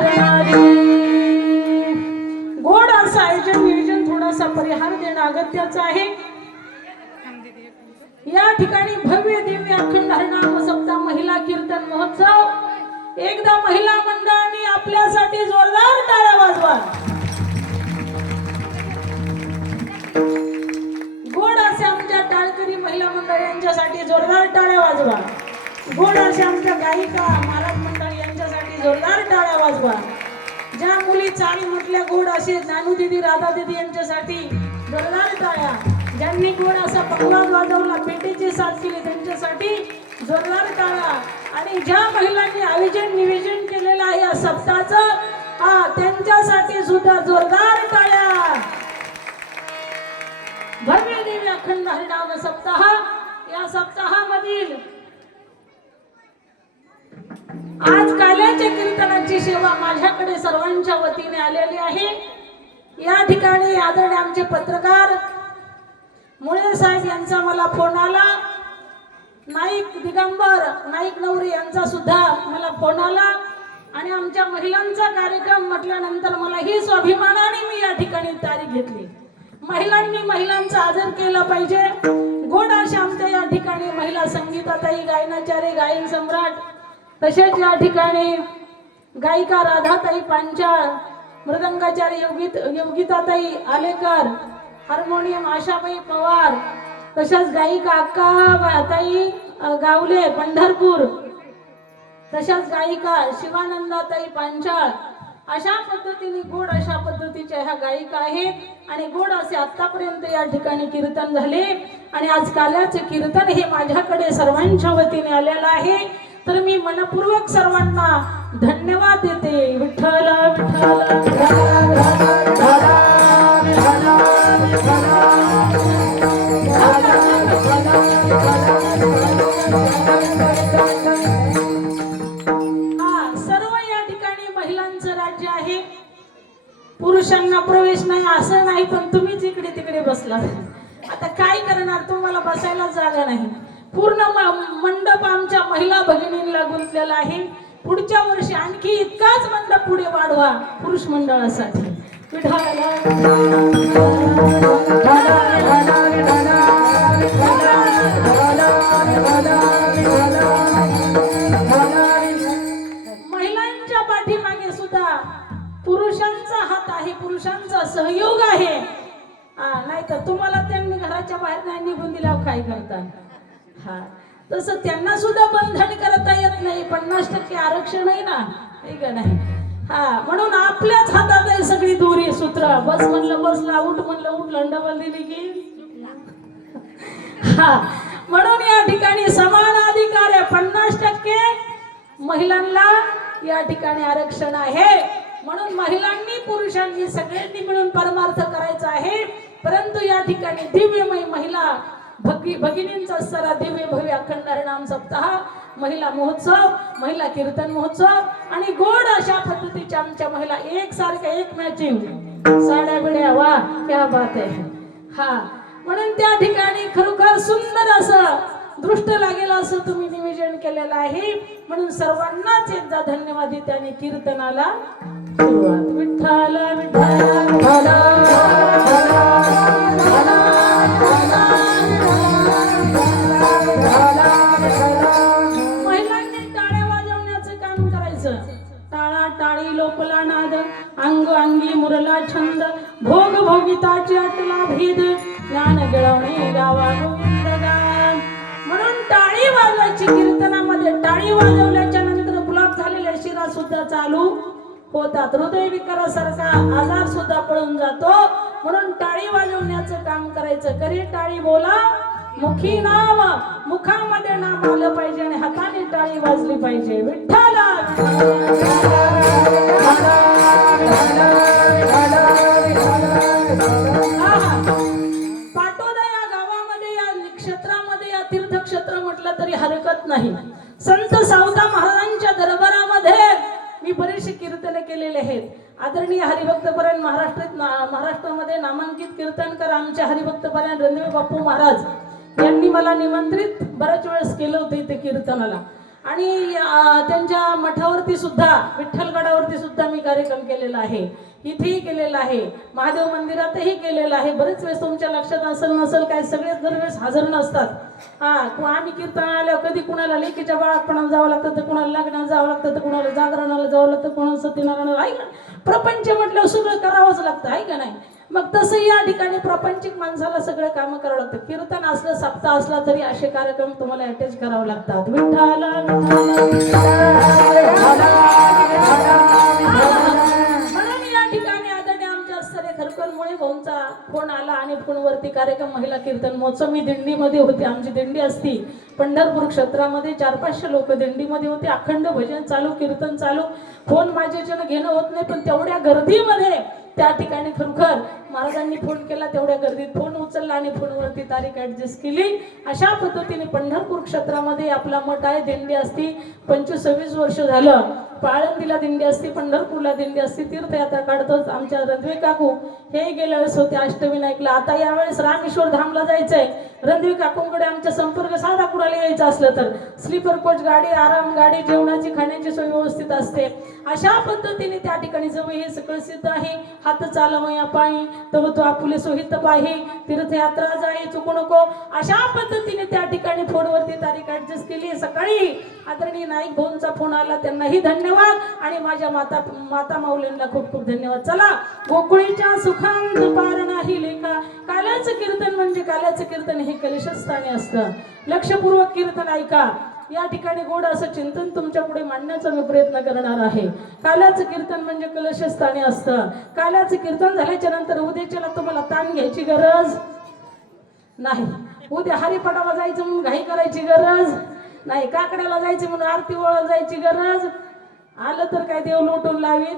करणारी. गोड असं आयोजन नियोजन थोडासा परिहार देणं अगत्याचं आहे. या ठिकाणी भव्य दिव्य अखंड हरिनाम सप्ताह महिला कीर्तन महोत्सव. एकदा महिला मंडळांनी आपल्यासाठी जोरदार टाळ्या वाजवा. गोड असे आमच्या टाळकरी महिला मंडळ यांच्यासाठी जोरदार टाळ्या वाजवा. गोड असे आमच्या गायिका महाराज मंडळ यांच्यासाठी जोरदार टाळ्या वाजवा. ज्या मुली चाली म्हटल्या गोड असे नानू दीदी राधा दीदी यांच्यासाठी जोरदार टाळ्या. ज्यांनी गोड असा पकवाज वाजवला पेटीची साथ केली त्यांच्यासाठी जोरदार टाळ्या. आणि ज्या महिलांनी आयोजन नियोजन केलेलं आहे या सप्ताहाचं त्यांच्यासाठी सुद्धा जोरदार टाळ्या. भव्य दिव्य अखंड हरिनाम सप्ताह. या सप्ताहामधील आज काल्याच्या कीर्तनाची सेवा माझ्याकडे सर्वांच्या वतीने आलेली आहे. या ठिकाणी आदरणीय आमचे पत्रकार मुळे साहेब यांचा मला फोन आला. नाईक दिगंबर नाईक नवरी यांचा सुद्धा मला फोन आला. आणि आमच्या महिलांचा कार्यक्रम म्हटल्यानंतर मला ही स्वाभिमानाने मी या ठिकाणी तारीख घेतली. महिलांनी महिलांचा आदर केला पाहिजे. गोड अशा आमच्या या ठिकाणी महिला संगीताताई गायनाचार्य गायन सम्राट, तसेच या ठिकाणी गायिका राधाताई पांचाळ, मृदंगाचार्य योगिताताई आलेकर, हार्मोनियम आशाबाई पवार, तसेच गायिका अक्काताई गावले पंढरपूर, तशाच गायिका शिवानंदाताई पांचाळ. अशा पद्धतीने गोड अशा पद्धतीच्या ह्या गायिका आहेत. आणि गोड असे आतापर्यंत या ठिकाणी कीर्तन झाले. आणि आज काल्याचे कीर्तन हे माझ्याकडे सर्वांच्या वतीने आलेलं आहे. तर मी मनपूर्वक सर्वांना धन्यवाद देते. विठ्ठल सर्व या ठिकाणी महिलांचं राज्य आहे. पुरुषांना प्रवेश नाही असं नाही, पण तुम्हीच इकडे तिकडे बसला. आता काय करणार, तुम्हाला बसायला जागा नाही. पूर्ण मंडप आमच्या महिला भगिनींना गुंतलेला आहे. पुढच्या वर्षी आणखी इतकाच मंडप पुढे वाढवा पुरुष मंडळासाठी. महिलांच्या पाठीमागे सुद्धा पुरुषांचा हात आहे, पुरुषांचा सहयोग आहे. नाही तर तुम्हाला त्यांनी घराच्या बाहेर नाही निघून दिल्यावर काय करता. तसं त्यांना सुद्धा बंधन करता येत नाही. 50% आरक्षण आहे ना, का नाही. म्हणून आपल्याच हातात आहे सगळी दोरी सूत्र. बस म्हणलं बसला, उठ म्हणलं उठलं, डबल दिली की म्हणून या ठिकाणी समान अधिकार आहे. 50% महिलांना या ठिकाणी आरक्षण आहे. म्हणून महिलांनी पुरुषांनी सगळ्यांनी मिळून परमार्थ करायचा आहे. परंतु या ठिकाणी दिव्यमय महिला भगिनींचा सरा दिव्य भव्य अखंड हरिनाम सप्ताह, महिला महोत्सव, महिला कीर्तन महोत्सव आणि गोड अशा पद्धतीच्या आमच्या महिला एकसारख्या एक मॅचिंग साड्या बिड्या. वा क्या बात आहे. म्हणून त्या ठिकाणी खरोखर सुंदर असं दृष्ट लागेल असं तुम्ही नियोजन केलेलं आहे. म्हणून सर्वांनाच एकदा धन्यवाद देते आणि कीर्तनाला सुरुवात. विठ्ठल विठ्ठल महिलांनी टाळ्या वाजवण्याचं काम करायचं. टाळा टाळी लोपला नाद, अंग अंगी मुरला छंद, भोग भोगिताची अटला भेद, ज्ञान गिळवणे गावा गोविंदगान. म्हणून टाळी वाजवायची. कीर्तनामध्ये टाळी वाजवल्याच्या नंतर ब्लॉक झालेल्या शिरा सुद्धा चालू होतात. हृदय विकारासारखा आजार सुद्धा पळून जातो. म्हणून टाळी वाजवण्याचं काम करायचं. करी टाळी बोला मुखी नाम, मुखामध्ये नाम आलं पाहिजे आणि हाताने टाळी वाजली पाहिजे. विठ्ठल पाटोदा या गावामध्ये, या क्षेत्रामध्ये, या तीर्थक्षेत्र म्हटलं तरी हरकत नाही. संत सावता महाराजांच्या दरबारामध्ये मी बरेचसे कीर्तन केलेले आहेत. आदरणीय हरिभक्तपरायण महाराष्ट्रामध्ये नामांकित कीर्तनकार आमचे हरिभक्तपरायण रणदेव बापू महाराज यांनी मला निमंत्रित बऱ्याच वेळेस केलं होतं इथे कीर्तनाला. आणि त्यांच्या मठावरती सुद्धा विठ्ठलगडावरती सुद्धा मी कार्यक्रम केलेला आहे, इथेही केलेला आहे, महादेव मंदिरातही केलेला आहे. बरेच वेळेस तुमच्या लक्षात असेल नसेल काय, सगळेच दरवेळेस हजर नसतात. आम्ही कीर्तनाला कधी कुणाला लेकीच्या बाळापणाला जावं लागतं, तर कुणाला लग्नाला जावं लागतं, तर कुणाला जागरणाला जावं लागतं, कुणाला सत्यनारायणाला. आहे का प्रपंच म्हटलं सगळं करावंच लागतं, आहे का नाही. मग तसं या ठिकाणी प्रापंचिक माणसाला सगळं काम करावं लागतं. कीर्तन असलं सप्ताह असला तरी असे कार्यक्रम तुम्हाला अटॅच करावे लागतात. विठ्ठला म्हणून या ठिकाणी आदरणीय आमच्या आचार्य खरकरमुळे भाऊंचा फोन आला आणि फोनवरती कार्यक्रम महिला कीर्तन महोत्सव. मी दिंडीमध्ये होते, आमची दिंडी असती पंढरपूर क्षेत्रामध्ये 400-500 लोक दिंडीमध्ये होते. अखंड भजन चालू, कीर्तन चालू. फोन माझ्याच्यानं घेणं होत नाही, पण तेवढ्या गर्दीमध्ये त्या ठिकाणी खरोखर महाराजांनी फोन केला, तेवढ्या गर्दीत फोन उचलला आणि फोनवरती तारीख ऍडजस्ट केली. अशा पद्धतीने पंढरपूर क्षेत्रामध्ये आपला मठ आहे. दिंडी असती 25-26 वर्ष झालं. पाळंदीला दिंडी असती, पंढरपूरला दिंडी असती, तीर्थयात्रा काढतोच. आमच्या रणवे काकू हे गेल्या वेळेस होते अष्टविनायकला, आता यावेळेस रामेश्वर धामला जायचंय. रणवे काकूंकडे आमचा संपर्क साधा कुणाला यायचं असलं तर स्लीपर कोच गाडी, आराम गाडी, जेवणाची खाण्याची सोय व्यवस्थित असते. अशा पद्धतीने त्या ठिकाणी जवळ हे सगळं सिद्ध आहे. हात चालवया पायी तव तो आपुले सोहित पाही, तीर्थयात्रा जाई चुकू नको. अशा पद्धतीने त्या ठिकाणी फोनवरती तारीख ऍडजस्ट केली. सकाळी आदरणीय नाईक भाऊंचा फोन आला, त्यांनाही धन्यवाद आणि माझ्या माता माऊलींना खूप खूप धन्यवाद. चला, गोकुळीच्या सुखांत पार नाही लेखा. काल्याचं कीर्तन म्हणजे काल्याचं कीर्तन हे कलशस्थानी असतं. लक्षपूर्वक कीर्तन ऐका. या ठिकाणी गोड असं चिंतन तुमच्या पुढे मांडण्याचा मी प्रयत्न करणार आहे. काल्याचं कीर्तन म्हणजे कलशस्थानी असतं. काल्याचं कीर्तन झाल्याच्या नंतर उद्याच्याला तुम्हाला ताण घ्यायची गरज नाही. उद्या हरिपाठाला जायचं म्हणून घाई करायची गरज नाही. काकड्याला जायचं म्हणून आरती ओळख जायची गरज. आलं तर काय देव लोटून लावीत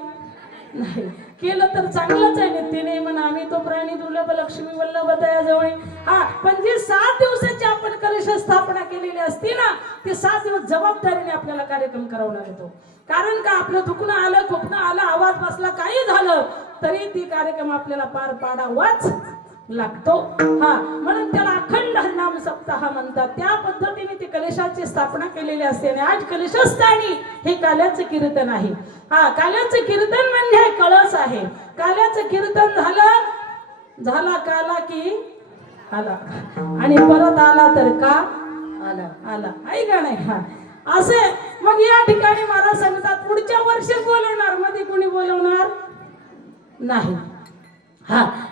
नाही. केलं तर चांगलंच आहे. नितीने म्हणा आम्ही तो प्राणी दुर्लभ लक्ष्मी वल्लभ दयाजवळ. पण जी 7 दिवसाची आपण कलश स्थापना केलेली असते ना, ते 7 दिवस जबाबदारीने आपल्याला कार्यक्रम करावा लागतो. कारण का आपलं दुखणं आलं, खोकणं आलं, आवाज बसला, काही झालं तरी ती कार्यक्रम आपल्याला पार पाडावाच लागतो. म्हणून त्याला अखंड हरिनाम सप्ताह म्हणतात. त्या पद्धतीने ती कलशाची स्थापना केलेली असते. आणि आज कलशस्थानी हे काल्याचं कीर्तन आहे. काल्याचं कीर्तन म्हणजे कळस आहे. काल्याचं कीर्तन झाला काला की आला आणि परत आला तर का आला आहे का नाही. असे मग या ठिकाणी महाराज सांगतात पुढच्या वर्षी बोलवणार, मध्ये कोणी बोलवणार नाही.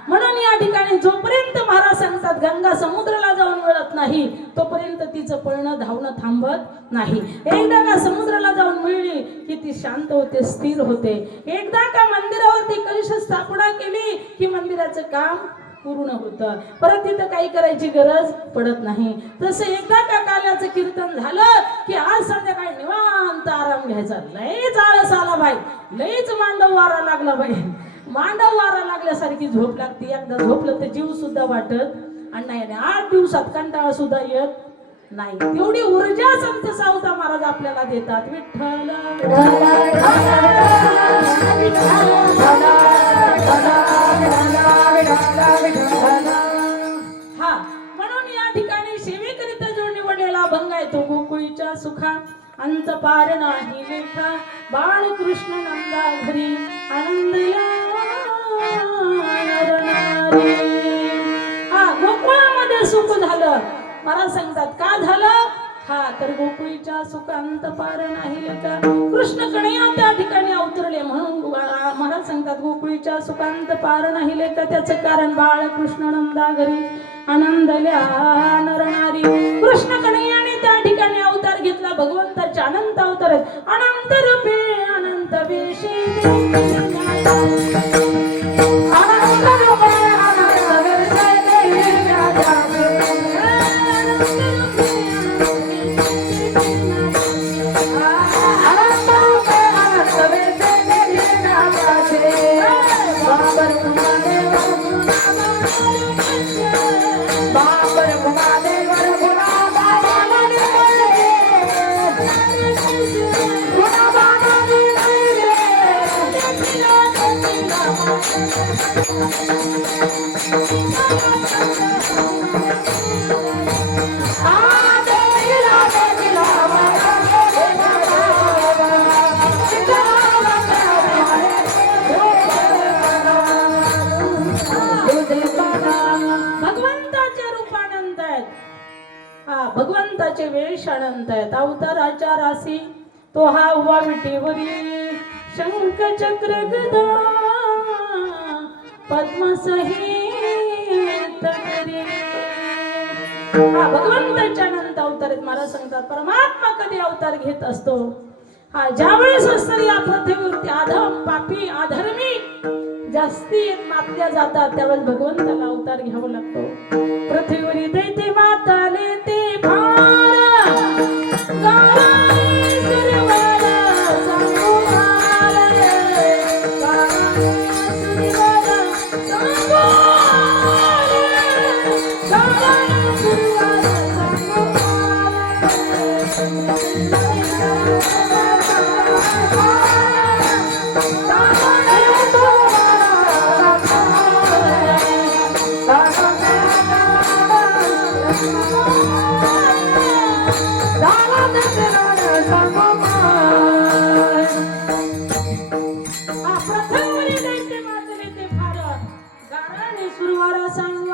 म्हणून या ठिकाणी जोपर्यंत महाराज सांगतात गंगा समुद्राला जाऊन मिळत नाही तोपर्यंत तिचं पळणं धावणं थांबत नाही. एकदा का समुद्राला जाऊन मिळली की ती शांत होते, स्थिर होते. एकदा का मंदिरावरती कलश स्थापना केली की मंदिराचं काम पूर्ण होतं, परत तिथं काही करायची गरज पडत नाही. तसं एकदा का काल्याचं कीर्तन झालं की आज संध्याकाळी निवांत आराम घ्यायचा. लईच आळस आला बाई, लईच मांडव वारा लागला बाई, मांडव वारा लागल्यासारखी झोप लागते. एकदा झोपलं तर जीव सुद्धा वाटत आणि नाही 8 दिवसात कंटाळा सुद्धा येत नाही. तेवढी ऊर्जा संत सावता महाराज आपल्याला देतात. विठ्ठल म्हणून या ठिकाणी सेवेकरिता जो निवडलेला अभंग आहे तो गोकुळीच्या सुखा अंत पार नाही लेखा. बाळकृष्ण नंदा घरी आनंदला गोकुळामध्ये सुख झालं. महाराज सांगतात का झालं. तर गोकुळीच्या सुखांत पार नाही लेखा. कृष्ण कन्हैया त्या ठिकाणी अवतरले म्हणून महाराज सांगतात गोकुळीच्या सुखांत पार नाही लेखा. त्याचं कारण बाळकृष्ण नंदा घरी आनंदल्या नरनारी. कृष्ण कन्हैयाने त्या ठिकाणी अवतार घेतला. भगवंताचे अनंत अवतार आहेत. अनंत रूपे अनंत वेशी अनंत आहेत. अवताराच्या राशी तो हा उभा विटेवरी, शंख चक्र गदा पद्म सहित करी. हा भगवंताच्या अनंत अवतार आहेत. महाराज सांगतात परमात्मा कधी अवतार घेत असतो, हा ज्यावेळेस असतं या पृथ्वीवरती अधम पापी अधर्मी जास्ती मातल्या जातात त्यावेळेस भगवंताला अवतार घ्यावा लागतो. पृथ्वीवरी दैते माताले ते फार गाई सुरवर सांगू मारे, गाई सुरवर सांगू मारे, गाई सुरवर सांगू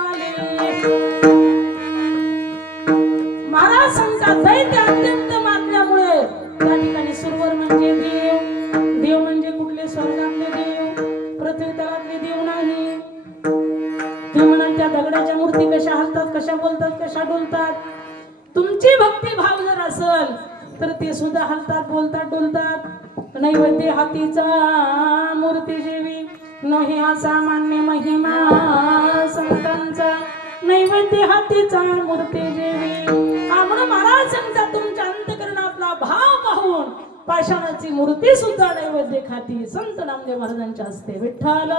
महाराज सांगतात दैत्य अत्यंत मातल्यामुळे त्या ठिकाणी सुरवर म्हणजे देव, देव म्हणजे कुठले स्वर्गातले देव, पृथ्वी तलातले देव नाही. तुम्ही म्हणाल त्या दगडाच्या मूर्ती कशा हलतात, कशा बोलतात, कशा डोलतात. तुमची भक्ती भाव जर असेल तर ते सुद्धा हलतात, बोलतात, डोलतात. नैवेद्य हातीचा मूर्ती जेवी नाही हा सामान्य महिमा संतांचा, नैवेद्य हातीचा मूर्ती जेवी. का म्हणून महाराज सांगतात तुमच्या अंतकरणातला भाव पाहून पाषाणाची मूर्ती सुद्धा नैवेद्य खाती. संत नामदेव महाराजांच्या हस्ते विठ्ठल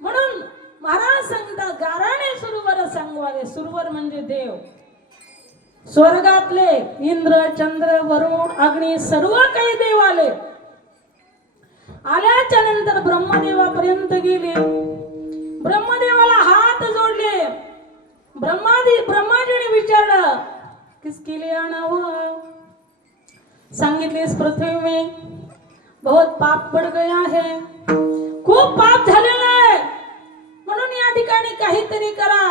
म्हणून महाराज सांगतात गाराणे सुरवर सांगवाले. सुरवर म्हणजे देव, स्वर्गातले इंद्र चंद्र वरुण अग्नी सर्व काही देव आले. आल्याच्या नंतर ब्रह्मदेवापर्यंत गेले, ब्रह्मदेवाला हात जोडले. ब्रह्माजीने विचारलं किसके लिए आना हुआ. सांगितलेस पृथ्वी में बहुत पाप बढ़ गया है, खूप पाप झालेलं आहे म्हणून या ठिकाणी काहीतरी करा.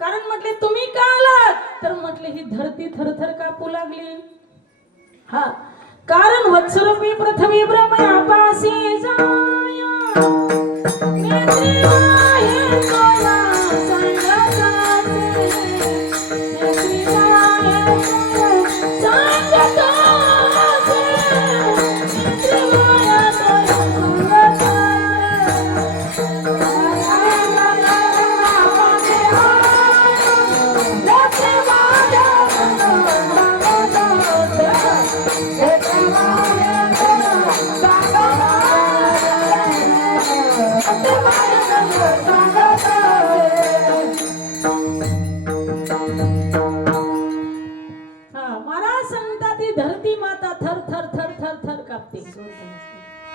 कारण म्हटले तुम्ही का आलात, तर म्हटले ही धरती थरथर कापू लागली. हा कारण वत्सरूपी पृथ्वी ब्रह्मापासी जाया, नेत्री वाहे सोया संगताचे, नेत्री वाहे सोया संगताचे, नेत्री वाहे सोया संगताचे. महाराज सांगतात ही धरती माता थर थर थर थर थर कापते.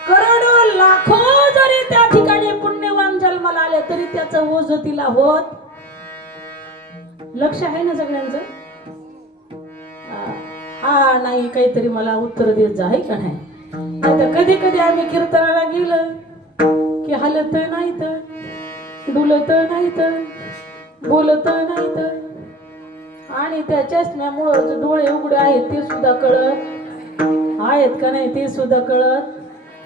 करोडो लाखो जरी त्या ठिकाणी पुण्यवान जन्माला आले तरी त्याचं ओझ तिला होत. लक्ष आहे ना सगळ्यांचं. हा नाही काहीतरी मला उत्तर देत जा, आहे का नाही. आता कधी कधी आम्ही कीर्तनाला गेलं की हलत नाही तर, डुलत नाही तर, बोलत नाही तर, आणि त्या चष्म्यामुळे डोळे उघडे आहेत ते सुद्धा कळत आहेत का नाही ते सुद्धा कळत,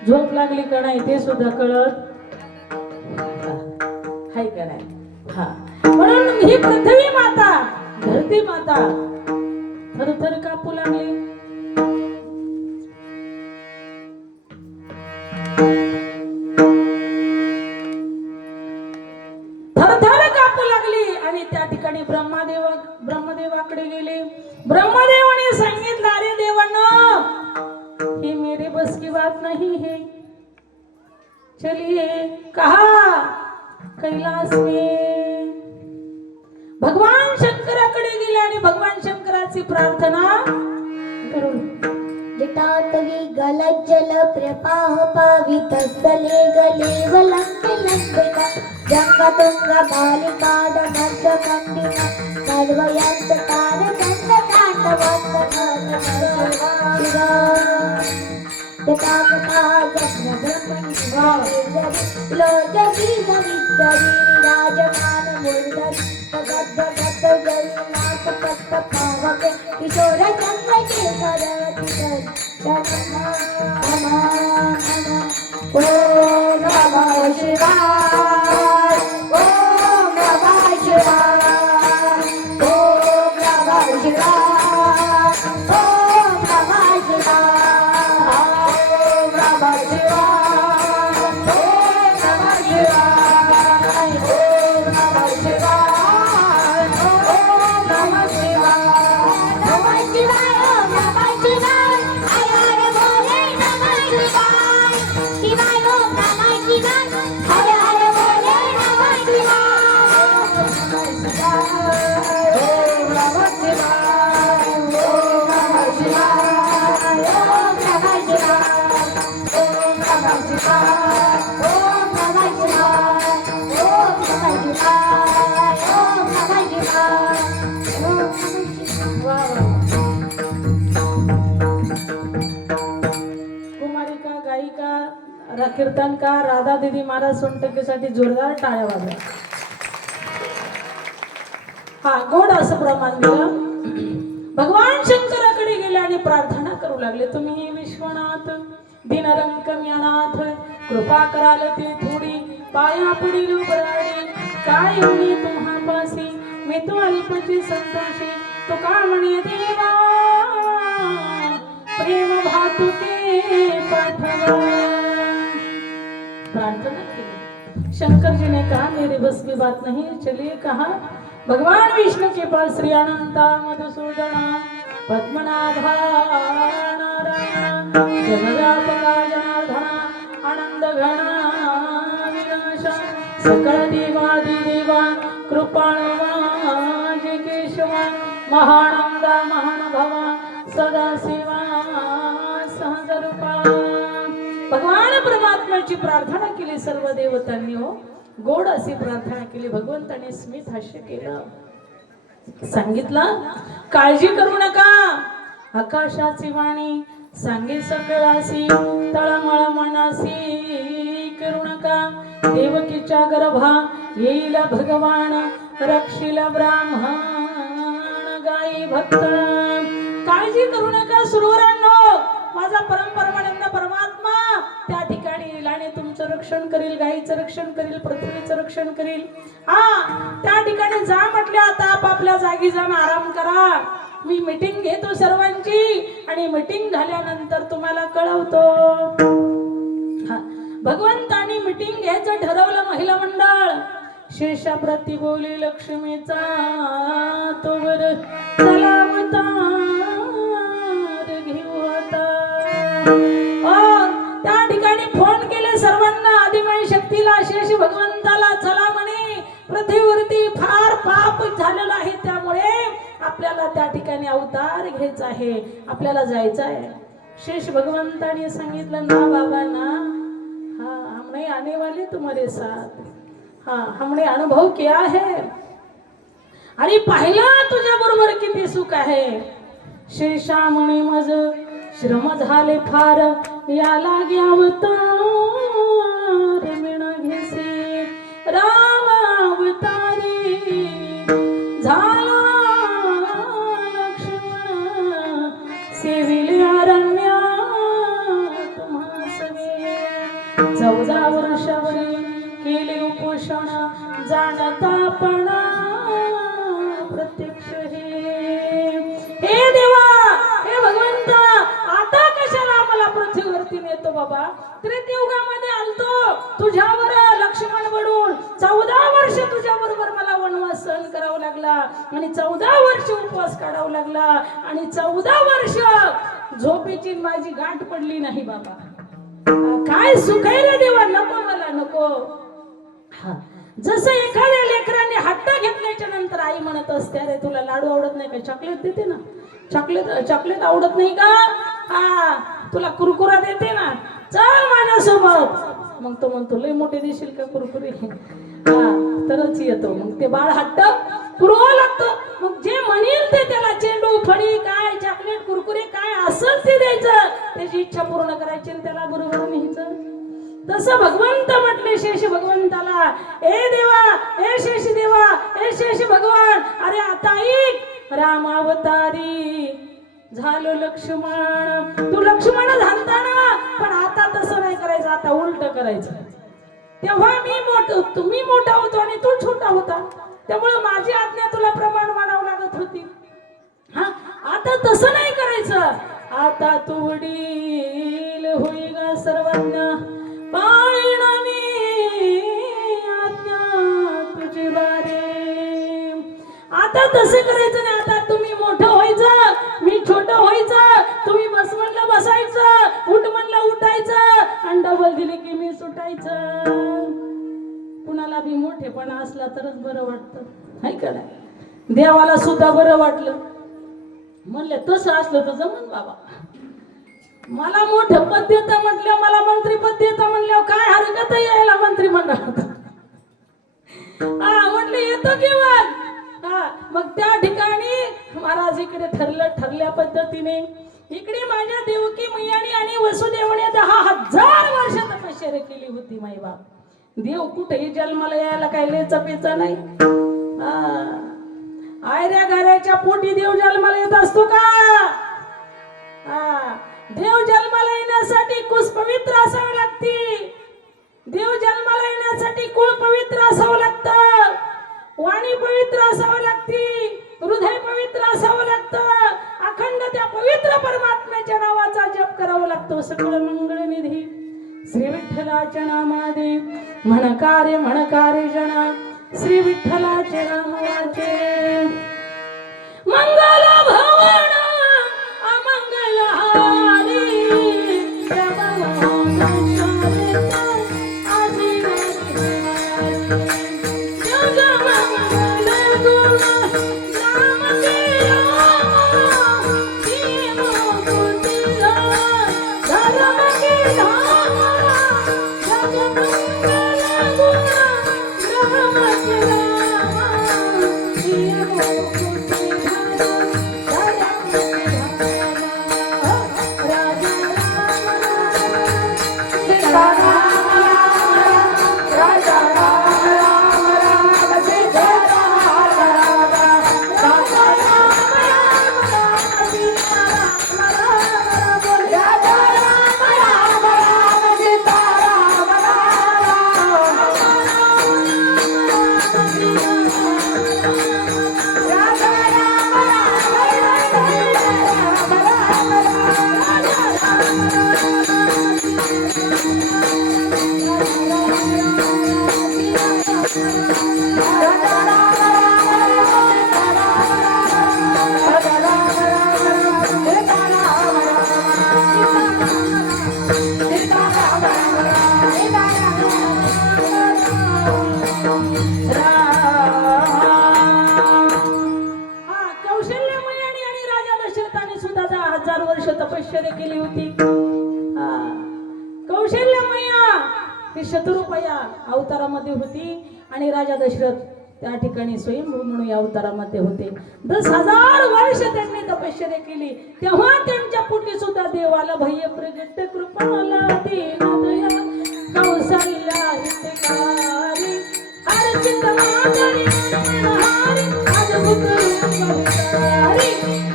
झोप लागली का नाही ते सुद्धा कळत, आहे का नाही. हा म्हणून ही पृथ्वी माता धरती माता थरथर कापू लागली. थरथर कापू लागली आणि त्या ठिकाणी ब्रह्मदेवाकडे गेले. ब्रह्मदेवाने सांगितलं अरे देवांनो हे मेरे बस की बात नहीं है, चलिए कहा कैलाश में. भगवान शंकराकडे गेले आणि भगवान शंकराची प्रार्थना करून जटाटवी गलज्जल प्रपाह पावित स्थले गले वलंकिलंबिका जंगतुंग बालिकाड मध्य कंडिना सर्वयांच कारदंड तांडवंत शिवा जटाकथा जग्न ब्रह्मणि पाजरी लोचती सवितरी राजमान मुरधरी गद्द गद्द जळीनाथ पट्ट पावके किशोर चंद्रशेखर ओम नमः शिवाय ओम नमः शिवाय ओम नमः शिवाय ओम नमः शिवाय ओम नमः शिवाय ओम नमः शिवाय ओम नमः शिवाय ओम नमः शिवाय नमः शिवाय ओम नमः शिवाय हर हर बोले नमः शिवाय शिवाय ओम नमः शिवाय हर हर बोले नमः शिवाय ओम नमः शिवाय ओम नमः शिवाय ओम नमः शिवाय ओम नमः शिवाय ओम नमः शिवाय ओम नमः शिवाय ओम नमः शिवाय ओम नमः कुमारिका गायिका कीर्तनकार राधा दीदी महाराज सोनटक्केसाठी जोरदार टाळ्या वाजवा. हा गोड असं प्रमाण दिलं. भगवान शंकराकडे गेले आणि प्रार्थना करू लागले, तुम्ही विश्वनाथ दिनरंग अनाथ कृपा कराल ती थोडी पाया पुढील बराडी काय मी तुम्हापासी मी तो अल्पची संतोषी तो का म्हणे देवा प्रेम भातुके पाठवा. प्रार्थना की शंकर जी ने कहा मेरी बस की बात नहीं, चलिए कहा भगवान विष्णु के पास श्री अनंता मधुसूदना पद्मनाभा नारायण जगदापका जनार्दना आनंद घना विनाशा सकळ देवादि देवा कृपाळवा जय केशवा महानंदा महानुभवा सदाशिवा सहजरूपा. भगवान परमात्म्याची प्रार्थना केली सर्व देवतांनी. हो गोड अशी प्रार्थना केली. भगवंताने स्मित हास्य केलं, सांगितलं काळजी करू नका, आकाशाची वाणी सांगे सकळासी तळमळ मनासी करू नका. देवकीच्या गर्भा येईल भगवान रक्षिल ब्राह्मण गाई भक्त. काळजी करू नका सुरवरांनो, माझा परमानंद परमात्मा त्या ठिकाणी येईल आणि तुमचं रक्षण करील, गायीचं रक्षण करील, पृथ्वीचं रक्षण करील. त्या ठिकाणी जा म्हटले, आता आपापल्या जागी जाऊन आराम करा. मी मीटिंग घेतो सर्वांची आणि मीटिंग झाल्यानंतर तुम्हाला कळवतो. भगवंतानी मीटिंग घ्यायचं ठरवलं. महिला मंडळ शेषाप्रती बोली लक्ष्मीचा तो बर चला घेऊ आता. त्या ठिकाणी फोन केले सर्वांना, आदिमाई शक्तीला, शेष भगवंताला, चला म्हणे पृथ्वीवरती फार पाप झालेलं आहे, त्यामुळे आपल्याला त्या ठिकाणी अवतार घ्यायचा आहे, आपल्याला जायचं आहे. शेष भगवंताने सांगितलं ना बाबा ना, हमने आने वाले तुम्हारे साथ, हमने अनुभव किया है आणि पाहिला तुझ्या बरोबर किती सुख आहे. शेषा म्हणे मज श्रम झाले फार या लागे अवतार मिळा घेसे राम अवतारी झाला लक्ष्मण सेविले अरण्या तुम्हा सवे. 14 वर्षावरी केले उपोषण जाणता पण प्रत्यक्ष हे देवा, हे भगवंता, आता कशाला मला पृथ्वीवरती नेतो बाबा. त्रेतयुगामध्ये आलतो तुझ्यावर लक्ष्मण बनून, 14 वर्ष तुझ्या बरोबर मला वनवास सहन करावा लागला आणि 14 वर्ष उपवास काढावा लागला आणि 14 वर्ष झोपेची माझी गाठ पडली नाही बाबा. काय सुख आहे रे देवा, नको मला नको. जसं एखाद्या लेकराने हट्ट घेतल्याच्या नंतर आई म्हणत असते, अरे तुला लाडू आवडत नाही का, चॉकलेट देते ना, चॉकलेट आवडत नाही का, तुला कुरकुरा देते ना, चल माझ्यासोबत. मग तो म्हणतो लय मोठे देशील का कुरकुरे, तरच येतो. मग ते बाळ हट्ट पुरवा लागतो. मग जे म्हणेल ते त्याला चेंडू फळी काय चॉकलेट कुरकुरे काय असेल ते द्यायचं, त्याची इच्छा पूर्ण करायची आणि त्याला बरोबर न्यायचं. तर तसं भगवंत म्हटले शेष भगवंताला, ए देवा, ए शेष देवा, ए शेष भगवान, अरे आता ऐक, रामावतारी झालो लक्ष्मण. तू लक्ष्मण झालताना, पण आता तसं नाही करायचं, आता उलट करायचं. तेव्हा तुम्ही मोठा होतो आणि तू छोटा होता, त्यामुळे माझी आज्ञा तुला प्रमाण मानावं लागत होती. हा, आता तसं नाही करायचं. आता तू वडील होई गा सर्वज्ञ, पाळीण मी आज्ञा तुझी बारे. आता तसं करायचं नाही. आता तुम्ही मोठं व्हायचं, मी छोटं व्हायचं. तुम्ही बस म्हणलं बसायचं, उठ म्हणलं उठायचं, आणि डबल दिले की मी सुटायचं. कुणाला बी मोठेपणा असला तरच बरं वाटतं, हाय का नाही? देवाला सुद्धा बरं वाटलं. म्हणले तसं असलं तर जमन बाबा. मला मोठं पद देतं म्हटलं, मला मंत्री पद देतं म्हणल्यावर काय हरकत यायला मंत्रिमंडळात. हा म्हटलं येतो किंवा. हा, मग त्या ठिकाणी महाराज इकडे ठरल्या पद्धतीने इकडे माझ्या देवकी मैयानी आणि वसुदेवाने 10,000 वर्ष तपश्चर्या केली होती. माई बाप, देव कुठेही जन्माला यायला काही लेचा पेचा नाही. आयऱ्या गाऱ्याच्या पोटी देव जन्माला येत असतो का? देव जन्माला येण्यासाठी कुस पवित्र असावे लागते. देव जन्माला येण्यासाठी कुळ पवित्र असावं लागतं, वाणी पवित्र असावं लागते, हृदय पवित्र असावं लागतं. अखंड त्या पवित्र परमात्म्याच्या नावाचा जप करावा लागतो. सकळ मंगळ निधी श्री विठ्ठलाच्या नामादे म्हण कार्य जना श्री विठ्ठलाचे नावाचे. मंगल भवन अमंगल हारी तपश्चर्या केली होती. कौशल्य मैया ही शत्रुपया अवतारामध्ये होती आणि राजा दशरथ त्या ठिकाणी स्वयंभू म्हणून या अवतारामध्ये होते. 10,000 वर्ष त्यांनी तपश्चर्या केली. तेव्हा त्यांच्या पोटी सुद्धा देवाला भय्य प्रगट कृपाला दीन दया कौशल्या हितकारी अर्चित मातरी मनहारी अद्भुत रूपधारी.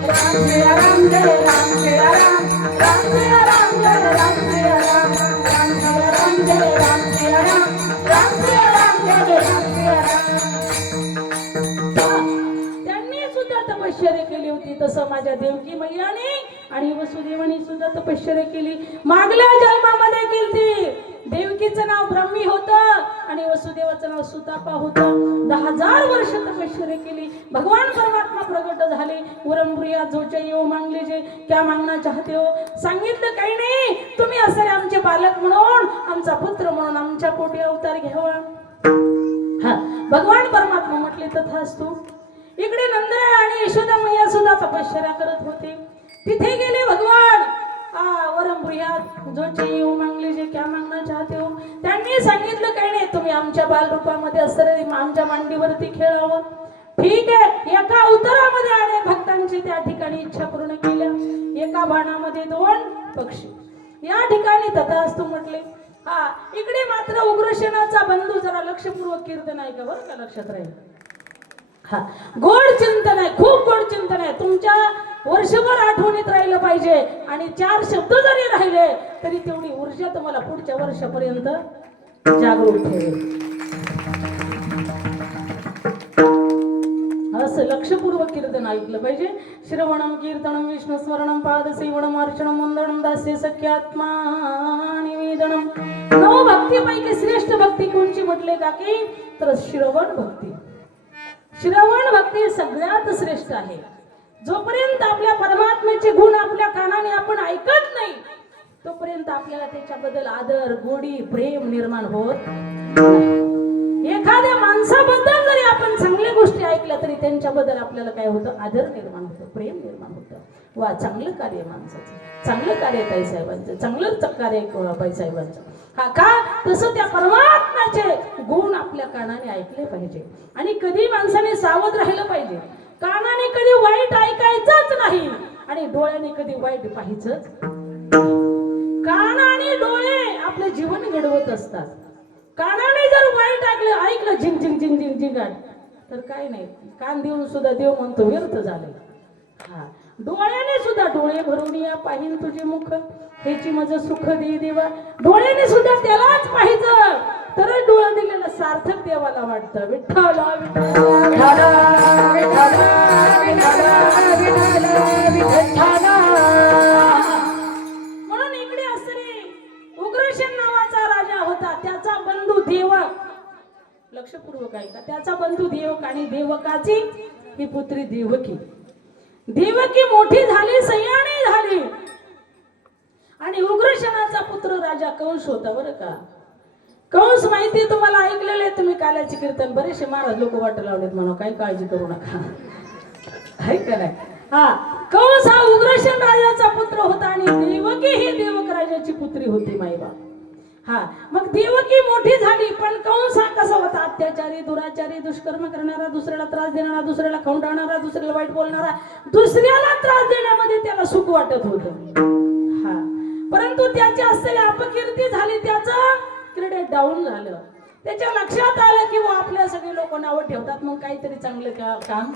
राम जय राम जय राम जय राम राम जय राम जय राम जय राम राम जय राम जय राम जय राम राम जय राम जय राम जय राम. त्यांनी सुद्धा तपश्चर्या केली होती. तसं माझ्या देवकी मैयाने आणि वसुदेवाने सुद्धा तपश्चर्या केली. मागल्या जन्मामध्ये केली. देवकीचं नाव ब्रह्मी होतं आणि वसुदेवाचं नाव सुतापा होतं. 10,000 वर्ष तपश्चर्या केली. भगवान परमात्मा प्रगट झाले. वरमप्रिया जो चाहिए मांगले जे क्या मागना चाहते हो. सांगितलं काही नाही, तुम्ही असे आमचे बालक म्हणून आमचा पुत्र म्हणून आमच्या पोटी अवतार घ्यावा. हा, भगवान परमात्मा म्हटले तथास्तु. इकडे नंद आणि यशोदा मैया सुद्धा तपश्चर्या करत होते. तिथे गेले भगवान. वरमप्रिया जो चाहिए मांगले जे क्या मागना चाहते हो. त्यांनी सांगितलं काही नाही, तुम्ही आमच्या बालरूपामध्ये असणारे आमच्या मांडीवरती खेळावं. ठीक आहे. एका अवतारामध्ये अनेक भक्तांची त्या ठिकाणी इच्छा पूर्ण केल्या. एका बाणामध्ये 2 पक्षी. या ठिकाणी तथास्तु म्हटले. हा इकडे मात्र उग्रसेनाचा बंधू जरा लक्षपूर्वक कीर्तन आहे का बरं का, लक्षात राहील. हा गोड चिंतन आहे, खूप गोड चिंतन आहे, तुमच्या वर्षभर आठवणीत राहिलं पाहिजे. आणि 4 शब्द जरी राहिले तरी तेवढी ऊर्जा तुम्हाला पुढच्या वर्षापर्यंत जागरूक ठेवेल. असं लक्षपूर्वक कीर्तन ऐकलं पाहिजे. श्रवणम कीर्तनम विष्णू स्मरणम पादसेवनम अर्चनम वंदनम दास्य सख्यात्मा निवेदनम. 9 भक्तीपैकी श्रेष्ठ भक्ती कोणची म्हटले का की, तर श्रवण भक्ती. श्रवण भक्ती सगळ्यात श्रेष्ठ आहे. जोपर्यंत आपल्या परमात्म्याचे गुण आपल्या कानाने आपण ऐकत नाही तोपर्यंत आपल्याला त्याच्याबद्दल आदर, गोडी, प्रेम निर्माण होत नाही. एखाद्या माणसाबद्दल जरी आपण चांगल्या गोष्टी ऐकल्या तरी त्यांच्याबद्दल आपल्याला काय होतं, आदर निर्माण होतं, प्रेम निर्माण होतं. वा चांगलं कार्य माणसाचं, चांगलं कार्य ताईसाहेबांचं, चांगलं कार्य बाईसाहेबांचं. हा का तसं त्या परमात्म्याचे गुण आपल्या कानाने ऐकले पाहिजे. आणि कधी माणसाने सावध राहिलं पाहिजे. कानाने कधी वाईट ऐकायचंच नाही आणि डोळ्याने कधी वाईट पाहायचंच. कान आणि डोळे आपले जीवन घडवत असतात. कानाने जर वाईट ऐकलं झिंग झिंग झिंग झिंग झिंगाट तर काय नाही, कान देऊन सुद्धा देव म्हणतो व्यर्थ झाले. हा डोळ्याने सुद्धा, डोळे भरून या पाहिन तुझे मुख ह्याची माझं सुख दे देवा. डोळ्याने सुद्धा त्यालाच पाहिजे तरच डोळा दिलेलं सार्थक देवाला वाटतं. विठ्ठल म्हणून इकडे असणे उग्रसेन नावाचा राजा होता. त्याचा बंधू देवक, लक्षपूर्वक ऐका, त्याचा बंधू देवक आणि देवकाची ही पुत्री देवकी. देवकी मोठी झाली, सयाणी झाली आणि उग्रसेनाचा पुत्र राजा कंस होता बरं का. कंस माहिती तुम्हाला ऐकलेले, तुम्ही काल्याचे कीर्तन बरेचसे महाराज लोक वाट लावलेत म्हणून, काही काळजी करू नका, आहे का नाही. हा कंस हा उग्रसेन राजाचा पुत्र होता आणि देवकी ही देवक राजाची पुत्री होती माईबा. हा मग देवकी मोठी झाली पण कंस हा कसा होता, अत्याचारी, दुराचारी, दुष्कर्म करणारा, दुसऱ्याला त्रास देणारा, दुसऱ्याला खवटाळणारा, दुसऱ्याला वाईट बोलणारा, दुसऱ्याला त्रास देण्यामध्ये त्याला सुख वाटत होतं. हा परंतु त्याची असलेली अपकीर्ती झाली, त्याचं क्रेडिट डाऊन झालं. त्याच्या लक्षात आलं की आपल्या सगळे लोक नावं ठेवतात, मग काहीतरी चांगलं काम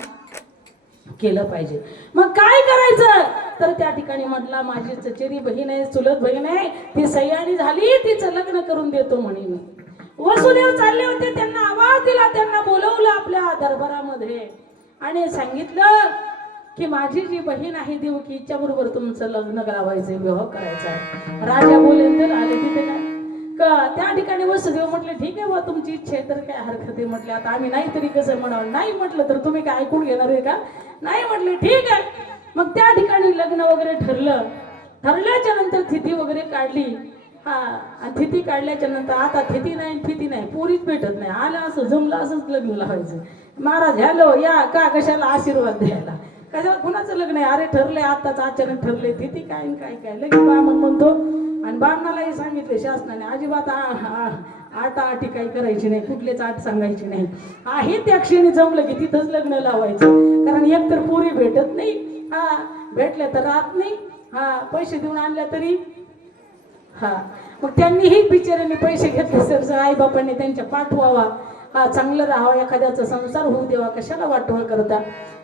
केलं पाहिजे. मग काय करायचं, तर त्या ठिकाणी म्हटला माझी चचेरी बहीण आहे, चुलत बहीण आहे, ती सयाणी झाली, तिचं लग्न करून देतो म्हणे मी. वसुदेव चालले होते, त्यांना आवाज दिला, त्यांना बोलवलं आपल्या दरबारामध्ये आणि सांगितलं की माझी जी बहीण आहे देवकी हिच्या बरोबर तुमचं लग्न करावायचंय, विवाह करायचा आहे. राजा बोलेन तर आले तिथे काय का त्या ठिकाणी वसुदेव म्हटले ठीक आहे बा तुमची इच्छा आहे तर काय हरकत आहे. म्हटले आता आम्ही नाही तरी कसं म्हणावं, नाही म्हटलं तर तुम्ही काय ऐकून घेणार आहे का, नाही म्हटले ठीक आहे. मग त्या ठिकाणी लग्न वगैरे ठरलं. ठरल्याच्या नंतर तिथी वगैरे काढली. हा आणि तिथी काढल्याच्या नंतर आता तिथी नाही पोरीच भेटत नाही, आलं असं जमलं असंच लग्न लावायचं. महाराज हॅलो या का, कशाला आशीर्वाद द्यायला, कशाला कुणाचं लग्न आहे, अरे ठरलंय आताच अचानक ठरलंय, तिथी काय काय लगेच बामण म्हणतो. आणि बामणालाही सांगितले शासनाने अजिबात आटी काही करायची नाही, कुठलेच आट सांगायची नाही. आहे त्या क्षणी जमलं की तिथंच लग्न लावायचं, कारण एक तर पोरी भेटत नाही, हा भेटल्या तर राहत नाही, हा पैसे देऊन आणल्या तरी. हा मग त्यांनीही बिचाऱ्यांनी पैसे घेतले, सर आई बापांनी त्यांच्या पाठवावा, हा चांगलं राहावं, एखाद्याचा संसार होऊ देवा, कशाला वाटोळ करता.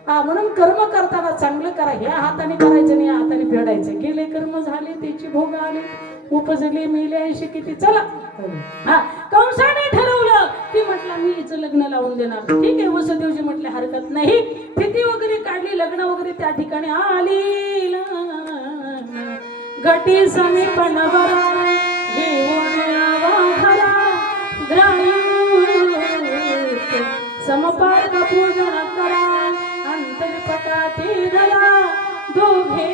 हा म्हणून कर्म करताना चांगलं करा, ह्या हाताने करायचं नाही, या हाताने फेडायचं. गेले कर्म झाले त्याची भोग आले, उपजले मेले ऐशी किती. चला हा कंसाने ठरवलं की म्हटलं मी हिचं लग्न लावून देणार, ठीक आहे. वसुदेवजी म्हटले हरकत नाही. तिथी वगैरे काढली, लग्न वगैरे त्या ठिकाणी आली. घटी समीपन समपाद पूजन करा, अंतरपटाती धरा, दोघे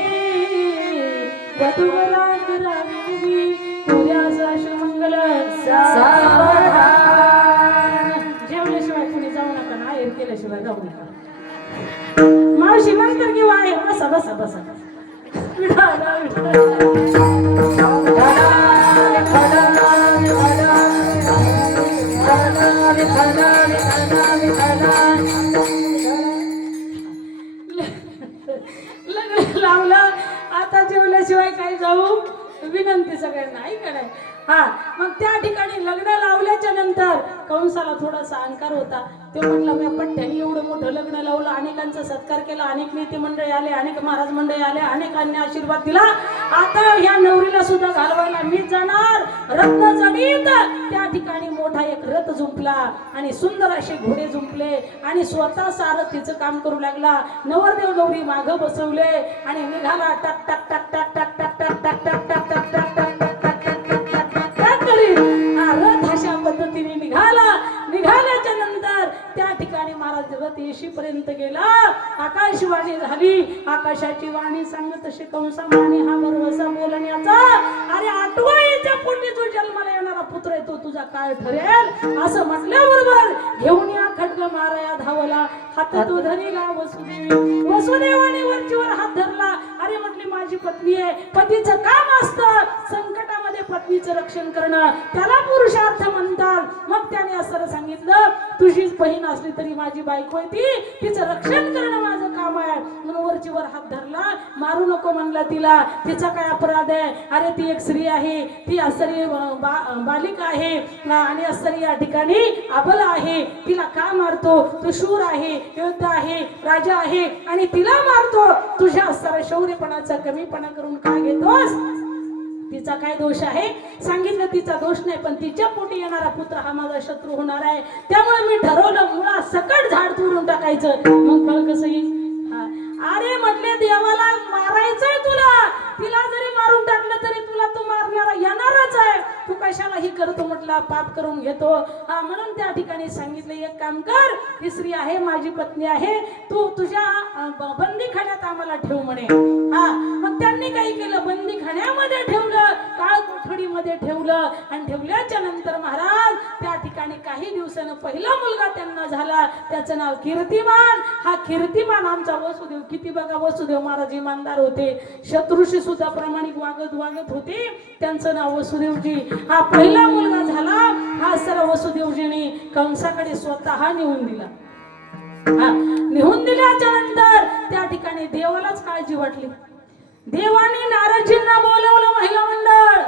वधूवरा करावी, सूर्याचा शुमंगल सावधान. जेवल्याशिवाय कुणी जाऊ नका, नायर केल्याशिवाय जाऊ नका. मावशी नंतर किंवा आहे, बसा बसा बसा. लग्न लावलं, आता जेवल्याशिवाय काय जाऊ, विनंती सगळ्यांना ऐका नाही. हा मग त्या ठिकाणी लग्न लावल्याच्या नंतर कंसाला थोडासा अहंकार होता. तो म्हटला मी पठ्ठ्याने एवढं मोठं लग्न लावलं, अनेकांचा सत्कार केला, अनेक नेते मंडळी आले, अनेक महाराज मंडळी आले, अनेकांनी आशीर्वाद दिला. आता ह्या नवरीला सुद्धा घालवायला मीच जाणार. रत्न जडीत त्या ठिकाणी मोठा एक रथ जुंपला आणि सुंदर असे घोडे जुंपले आणि स्वतः सारथीचं काम करू लागला. नवरदेव नवरी माग बसवले आणि निघाला टक टक टक टक टक टक टक टक टक टक टक टक रथ अशा पद्धतीने निघाल्याच्या नंतर त्या ठिकाणी महाराज रथ येशीपर्यंत गेला. आकाशवाणी झाली. आकाशाची वाणी सांगत तसे कंसामाने हा भरवसा बोलण्याचा. अरे आठवाईच्या पुढे तू जन्माला येणारा पुत्र आहे, तो तुझा काय ठरेल असं म्हटल्याबरोबर घेऊन या खड्ग माराया धावला. हातात धरला वसुदेवी. वसुदेवाने वरचीवर हात धरला. अरे म्हटली माझी पत्नी आहे, पतीचं काम असतं संकटामध्ये पत्नीचं रक्षण करणं, त्याला पुरुषार्थ म्हणतात. मग त्याने असं सांगितलं तुझीच बहीण असली तरी माझी बायको आहे, तिचं रक्षण करणं माझं काम आहे. म्हणून वरचीवर हात धरला. मारू नको म्हणला तिला, तिचा काय अपराध आहे. अरे ती एक स्त्री आहे, ती अस्त्री बालिका आहे आणि अस्त्री या ठिकाणी अबला आहे, तिला का मारतो. तू शूर आहे, योद्धा आहे, राजा आहे आणि तिला मारतो. तुझ्या असणारा शौर्यपणाचा कमीपणा करून काय घेतोस. तिचा काय दोष आहे सांगितलं. तिचा दोष नाही, पण तिच्या पोटी येणारा पुत्र हा माझा शत्रू होणार आहे. त्यामुळे मी ठरवलं मुळा सकट झाड तोडून टाकायचं. मग फळ कसं येईल. अरे म्हटले देवाला मारायचंय तुला, तिला जरी मारून टाकलं तरी तुला तू मारणारा येणारच आहे. तू कशाला ही करतो म्हटला, पाप करून घेतो. म्हणून त्या ठिकाणी सांगितलं एक काम कर, ही स्त्री आहे माझी पत्नी आहे, तू तुझ्या बंदीखान्यात आम्हाला ठेव म्हणे. मग त्यांनी काही केलं, बंदीखान्यामध्ये ठेवलं, काळ कोठडीमध्ये ठेवलं आणि ठेवल्याच्या नंतर महाराज त्या ठिकाणी काही दिवसानं पहिला मुलगा त्यांना झाला. त्याचं नाव कीर्तिमान. हा कीर्तिमान आमचा वसुदेव. किती बघा वसुदेव महाराज इमानदार होते, शत्रूशी सुद्धा प्रामाणिक वागत होते. त्यांचं नाव वसुदेवजी. हा पहिला मुलगा झाला. हा सर्व वसुदेवजीने कंसाकडे स्वतः नेऊन दिला. निघून दिल्याच्या नंतर त्या ठिकाणी देवालाच काळजी वाटली. देवाने नारदजींना बोलवलं महिला मंडळ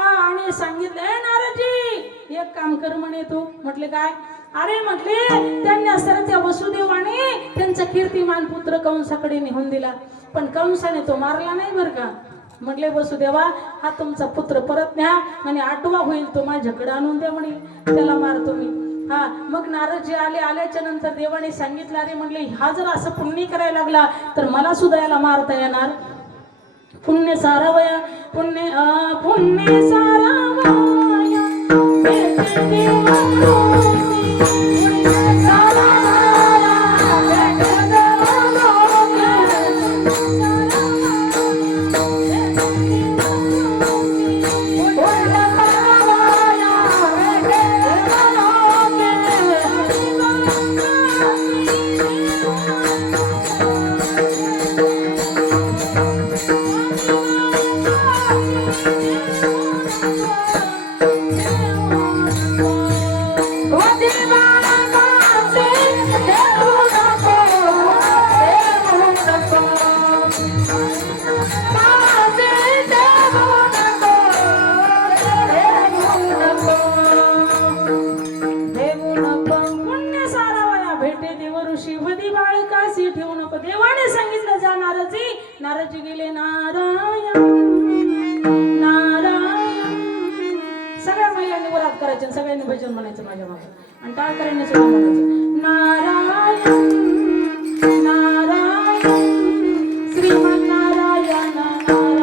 आणि सांगितलं नारदजी एक काम कर म्हणे तू. म्हटले काय. अरे म्हटले त्यांनी असं त्या वसुदेवाने त्यांचा कीर्तिमान पुत्र कंसाकडे निघून दिला, पण कंसाने तो मारला नाही बरं का. म्हटले वसुदेवा हा तुमचा पुत्र परत न्या आणि 8वा होईल तो माझ्याकडे आणून द्या म्हणे, त्याला मारतो मी. मग नारदजी आल्याच्या नंतर देवाने सांगितलं अरे म्हणले हा जर असं पुण्य करायला लागला तर मला सुद्धा याला मारता येणार. पुण्य सारावया पुण्य सारावया देवाने सांगितलं जा नारदजी. नारदजी गेले नारायण नारायण. सगळ्या महिलांनी वरात करायचे, सगळ्यांनी भजन म्हणायचं माझ्या मागे आणि टाळकऱ्यांनी सुद्धा म्हणायचं नारायण नारायण श्रीमन नारायण नारायण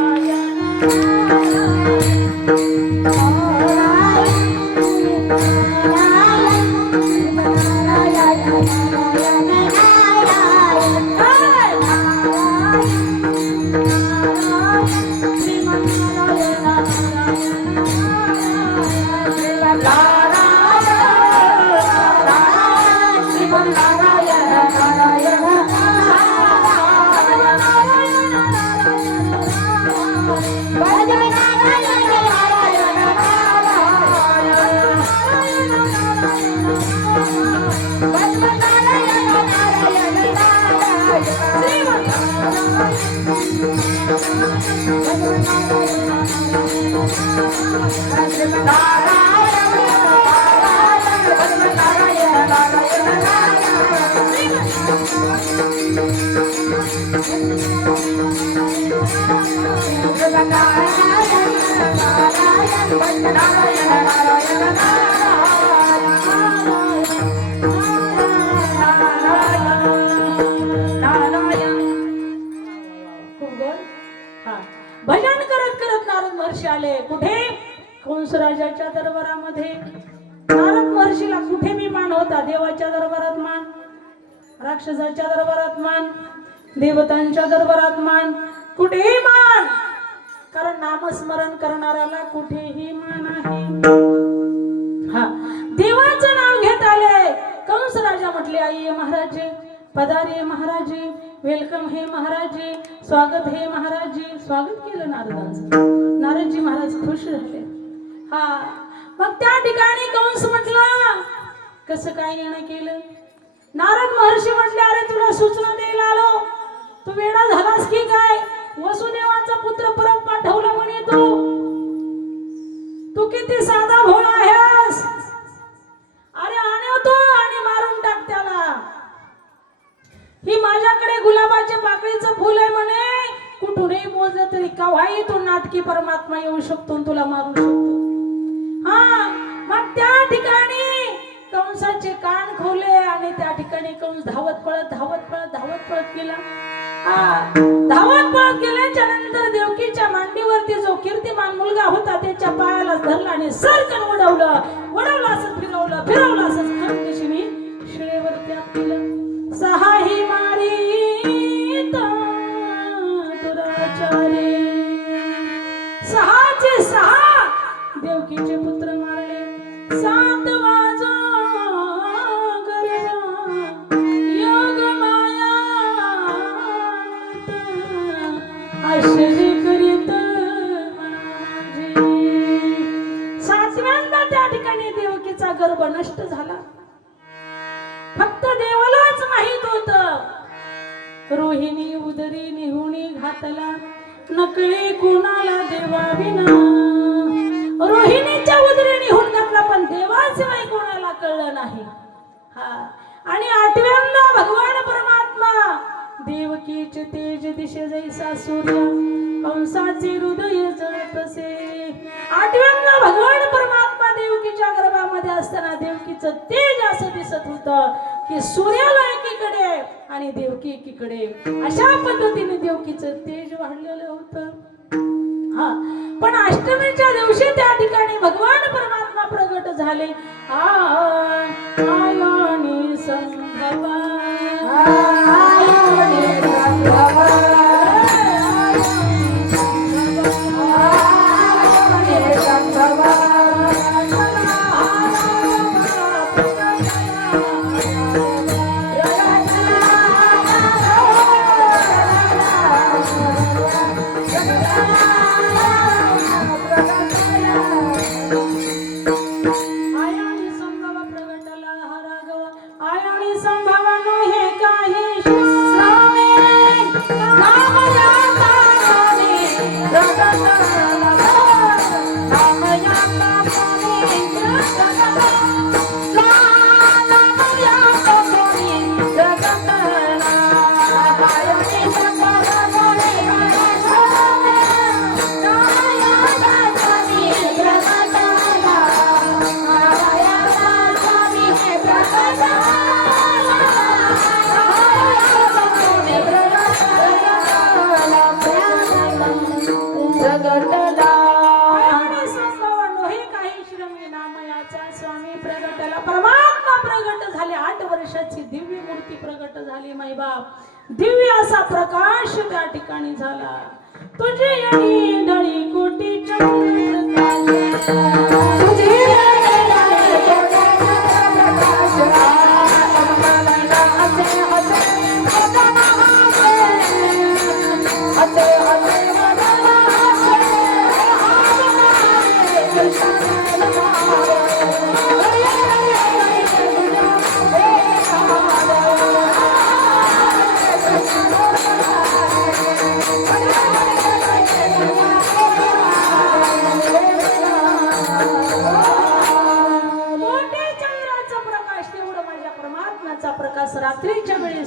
Thank you. खूप गोड. हा भजन करत करत नारद महर्षी आले. कुठे? कंस राजाच्या दरबारामध्ये. नारद महर्षीला कुठे मी मान होता? देवाच्या दरबारात मान, राक्षसाच्या दरबारात मान, देवतांच्या दरबारात मान, कुठेही मान. कारण नामस्मरण करणाऱ्याला कुठेही मान आहे. हा देवाचं नाव घेत आले. कंस राजा म्हटले, आई महाराजे, पधारे महाराजे, वेलकम हे महाराजे, स्वागत हे महाराजे. स्वागत केलं नारदांचं. नारदजी महाराज खुश झाले. हा मग त्या ठिकाणी कंस म्हटला, कसं काय येणं केलं? नारद महर्षी म्हटले, अरे तुला सूचना द्यायला आलो. तू वेडा झालास की काय? वसुदेवाचा पुत्र परत पाठवला म्हणे तू किती साधा भोळा आहेस. अरे आणतो आणि मारून टाक त्याला. ही माझ्याकडे गुलाबाच्या पाकळीचं फुल आहे म्हणे. कुठूनही मोजलं तरी केव्हाही तो नाटकी परमात्मा येऊ शकतो, तुला मारू शकतो. हा मग त्या ठिकाणी कंसाचे कान खोले आणि त्या ठिकाणी कंस धावत पळत गेला. धावत पळत गेल्याच्या नंतर देवकीच्या मांडीवरती जो कीर्तिमान मुलगा होता त्याच्या पायाला धरला आणि सरकन वडवलं असं फिरवलं असं खानदेशीने शिळेवरती आपलं. सहाही मारी दुराचारी. सहाचे सहा देवकीचे पुत्र मारले. सात वाजो योग माया आश्चर्य करीत माझे. सातव्यांदा त्या ठिकाणी देवकीचा गर्भ नष्ट झाला. फक्त देवालाच माहित होत. रोहिणी उदरी निहुणी घातला, नकळे कोणाला देवाविना. रोहिणीच्या उदरी निहून घातला पण देवाशिवाय कोणाला कळलं नाही. हा आणि आठव्यांदा भगवान परमात्मा देवकीचे तेज दिशे जैसा सूर्य, कंसाचे हृदय जळतसे. आठव्यांदा भगवान परमात्मा देवकीच्या गर्भामध्ये असताना देवकीचं तेज असं दिसत होतं की सूर्याला एकीकडे आणि देवकी एकीकडे. अशा पद्धतीने देवकीचं तेज वाढलेलं होतं. हा पण अष्टमीच्या दिवशी त्या ठिकाणी भगवान परमात्मा प्रगट झाले. आयानी संभवा दिव्य मूर्ती प्रगट झाली. माई बाप दिव्य असा प्रकाश त्या ठिकाणी झाला. तुझे येणी ढळी कोटी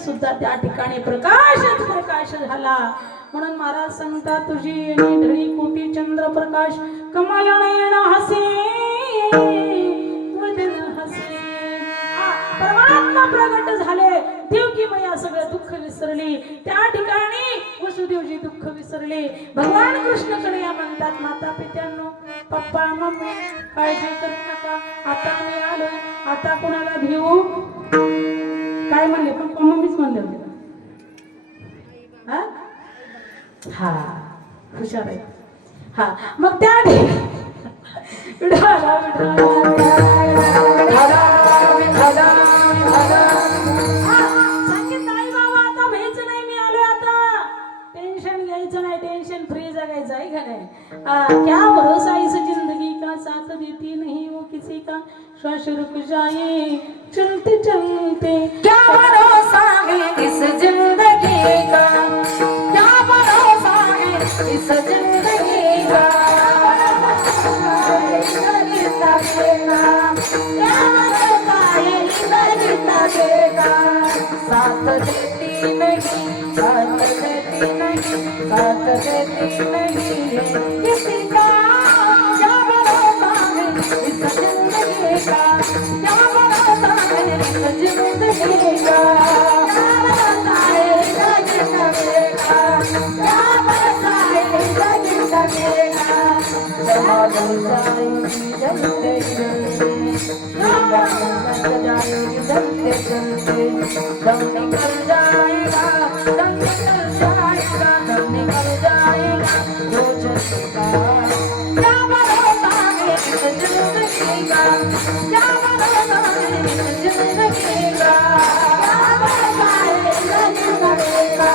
सुद्धा त्या ठिकाणी प्रकाशच प्रकाश झाला. म्हणून महाराज सांगतात तुझी येणी धडी कोटी चंद्र प्रकाश कमल नयन हसे वदन हसे. परमात्मा प्रगट झाले. देवकी मैया सगळं दुःख विसरली. त्या ठिकाणी वसुदेवजी दुःख विसरले. भगवान कृष्णकडे या म्हणतात माता पित्यांनो पप्पा मम्मी काळजी करू नका. आता मी आलो. आता कोणाला भिवू. काय म्हणले पप्पा मम्मीच म्हणले होते. हा हुशार आहे. हा मग त्या क्या भरोसा इस जिंदगी का साथ देती नहीं वो किसी का श्वास रुक जाए चलते चलते. क्या भरोसा है इस जिंदगी का. क्या भरोसा है इस जिंदगी का. साथ देती नहीं साथ देती नहीं साथ देती नहीं किसी का. क्या भरोसा है इस जिंदगी का. क्या भरोसा है इस जिंदगी का. क्या भरोसा है इस जिंदगी का. क्या भरोसा है इस जिंदगी का. चलो जाएगी जलते जलते जाएगी जलते जलते. दम निकल जाएगा दम निकल जाएगा दम निकल जाएगा जो चलेगा. क्या भरोसा है इस जिंदगी का. क्या भरोसा है इस जिंदगी का. क्या भरोसा है इस जिंदगी का.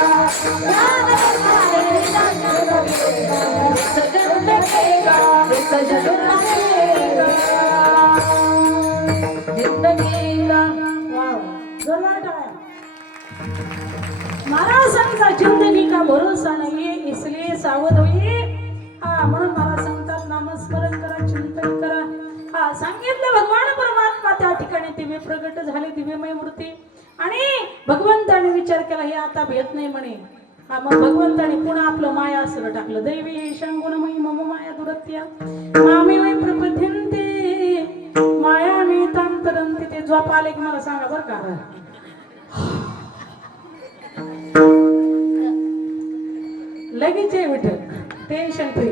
क्या भरोसा है इस जिंदगी का. इस जिंदगी का इस जिंदगी का. महाराज सांगतात जिंदगी का भरोसा नाहीये इसलिए सावध होई. म्हणून महाराज सांगतात नामस्मरण करा चिंतन करा. सांगितलं भगवान परमात्मा त्या ठिकाणी दिव्य प्रगट झाले दिव्यमय मूर्ती. आणि भगवंताने विचार केला हे आता भेट नाही म्हणे. मग भगवंताने पुन्हा आपलं माया असं टाकलं. दैवी शांगुणमयी मम माया दुरत्या मामी वै प्रपद्यन्ते माया मी तांतरंते. ते झोप आले की मला सांगा बरं का. लगेच आहे विठ्ठल टेन्शन फ्री.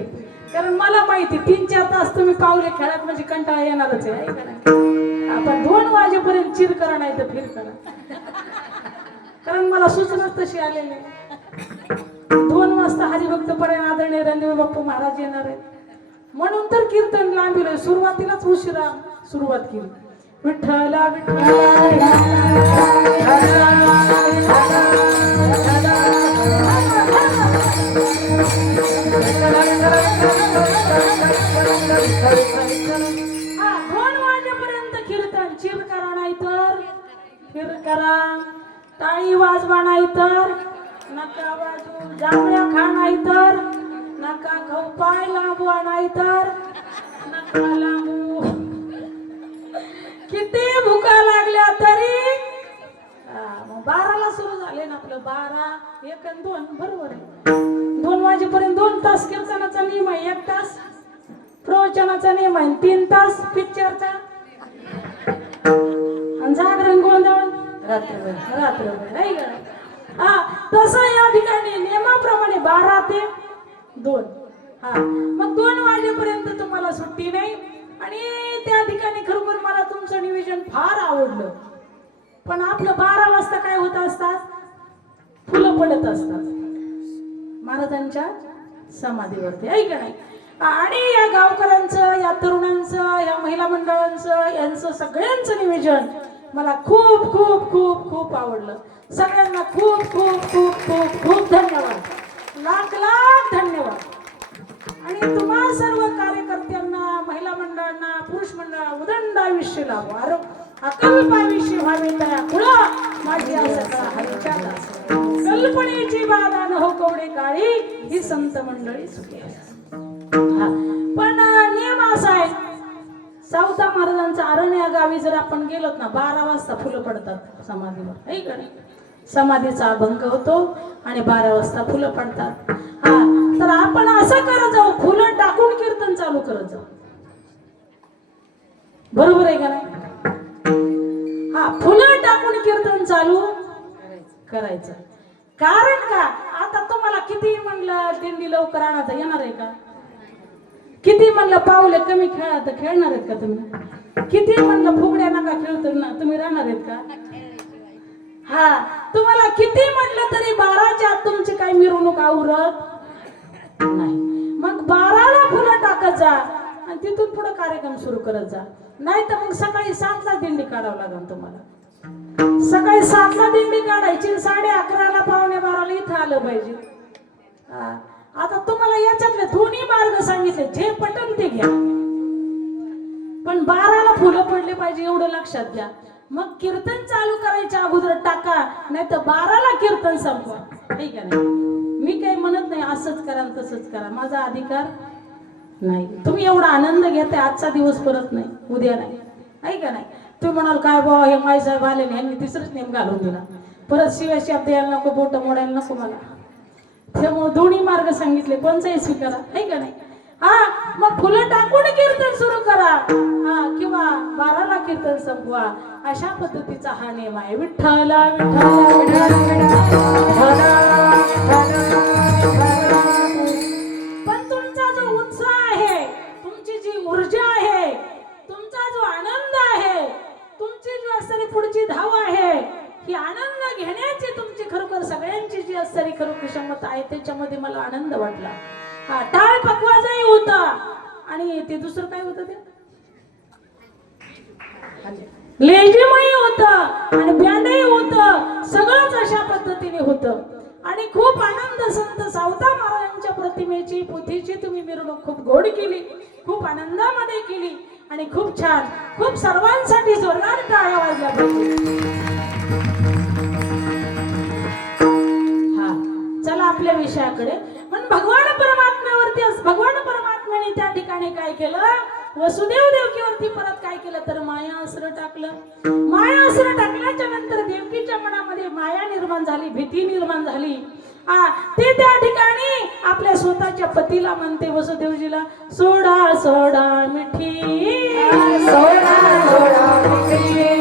कारण मला माहिती 3-4 तास तुम्ही पावले खेळात म्हणजे कंटाळा येणारच आहे का नाही. आपण 2 वाजेपर्यंत चिर करा नाही तर फिर करा. कारण मला सूचनाच तशी आलेली आहे. 2 वाजता हरिभक्त परायण आदरणीय रणदेव बाप्पू महाराज येणार आहेत. म्हणून तर कीर्तन लांबिलं. सुरुवातीलाच उशिरा सुरुवात केली. विठ्ठला विठ्ठला कीर्तन चिर करा नाही तर फिर करा. टाळी वाजवा नाही तर नका वाजवू. जांभळ्या खा नाही तर नका खाऊ. पाय लांबवा नाही तर नका लांबू. किती भुका लागल्या तरी 12ला सुरू झाले ना आपलं. 12, 1 आणि 2 बरोबर आहे. 2 वाजेपर्यंत 2 तास कीर्तनाचा नियम आहे. 1 तास प्रवचनाचा नियम आहे. 3 तास पिक्चरचा आणि जागरण गोंधळ रात्रभर नाही का. तसं या ठिकाणी नियमाप्रमाणे 12 ते 2. मग 2 वाजेपर्यंत तुम्हाला सुट्टी नाही. आणि त्या ठिकाणी खरोखर मला तुमचं नियोजन फार आवडलं. पण आपलं 12 वाजता काय होत असतात फुलं पडत असतात महाराजांच्या समाधीवरती आहे का नाही. आणि या गावकऱ्यांचं या तरुणांचं या महिला मंडळांचं यांचं सगळ्यांचं नियोजन मला खूप खूप खूप खूप आवडलं. सगळ्यांना खूप खूप खूप खूप खूप धन्यवाद. लाख लाख धन्यवाद. आणि तुम्हा सर्व कार्यकर्त्यांना महिला मंडळांना पुरुष मंडळांना उदंड आयुष्य लाभो. अकल्प आयुष्य व्हावे तया कुळा माझी आसका हरीच्या दास. कल्पनेची बाधा न हो कवडे काळी ही संत मंडळी सुखी. पण नियम असा आहे सावता महाराजांचा अरण या गावी जर आपण गेलोत ना 12 वाजता फुलं पडतात समाधीवर आहे का नाही. समाधीचा अभंग होतो आणि 12 वाजता फुलं पडतात. हा, तर आपण असं करत जाऊ, फुलं टाकून कीर्तन चालू करत जाऊ. बरोबर आहे का नाही? हा, फुलं टाकून कीर्तन चालू करायचं. कारण का, आता तुम्हाला किती म्हणलं दिंडी लवकर आणा तर येणार आहे का? किती म्हणलं पावले कमी खेळा तर खेळणार आहेत का तुम्ही? किती म्हणलं फुगड्या नका खेळतो ना, तुम्ही राहणार आहेत का? हा, तुम्हाला किती म्हटलं तरी 12च्या आत तुमची काही मिरवणूक आवरत नाही. मग 12ला फुलं टाकत जा आणि तिथून पुढे कार्यक्रम सुरू करत जा. नाही तर मग सकाळी 7ला दिंडी काढावं लागेल तुम्हाला. सकाळी 7ला दिंडी काढायची, 11:30ला 11:45ला इथं आलं पाहिजे. आता तुम्हाला याच्यातले दोन्ही मार्ग सांगितले, जे पटन ते घ्या, पण 12ला फुलं पडली पाहिजे एवढं लक्षात घ्या. मग कीर्तन चालू करायच्या अगोदर टाका, नाही तर 12ला कीर्तन संपवा. ठीक आहे ना? मी काही म्हणत नाही असंच करा तसंच करा, माझा अधिकार नाही. तुम्ही एवढा आनंद घेताय, आजचा दिवस परत नाही, उद्या नाही, आहे का नाही? तुम्ही म्हणाल काय बाबा हे माईसाहेब आले नाही, यांनी तिसरंच नेम घालून दिला, परत शिवाय शब्द यायला नको, बोट मोडायला नको मला. त्यामुळे दोन्ही मार्ग सांगितले, कोणचाही स्वीकारा, आहे का नाही? हा, मग फुलं टाकून कीर्तन सुरू करा, हा, किंवा 12ला कीर्तन संपवा. अशा पद्धतीचा हा नियम आहे. विठ्ठला विठ्ठला पण तुमचा जो उत्साह आहे, तुमची जी ऊर्जा आहे, तुमचा जो आनंद आहे, तुमची जी असणारी पुढची धाव आहे, ही आनंद घेण्याची तुमची खरोखर सगळ्यांची जी असणारी खरोखर क्षमता आहे, त्याच्यामध्ये मला आनंद वाटला. हा, टाळ पकवाजही होता आणि ते दुसरं काय होतं, ते लेझिमही होतं आणि बँडही होतं. सगळंच अशा पद्धतीने होतं आणि खूप आनंद. संत सावता महाराजांच्या प्रतिमेची पोथीची तुम्ही मिरवणूक खूप गोड केली, खूप आनंदामध्ये केली आणि खूप छान. खूप सर्वांसाठी जोरदार टाळ्या वाजल्या पाहिजे. हा, चला आपल्या विषयाकडे. पण भगवान परमात्म्याने त्या ठिकाणी काय केलं, वसुदेव देवकीवरती परत काय केलं तर माया असर टाकलं. माया असर टाकल्याच्या नंतर देवकीच्या मनामध्ये माया निर्माण झाली, भीती निर्माण झाली. ते त्या ठिकाणी आपल्या स्वतःच्या पतीला म्हणते, वसुदेवजीला, सोडा सोडा मिठी, सोडा सोडा मिठी,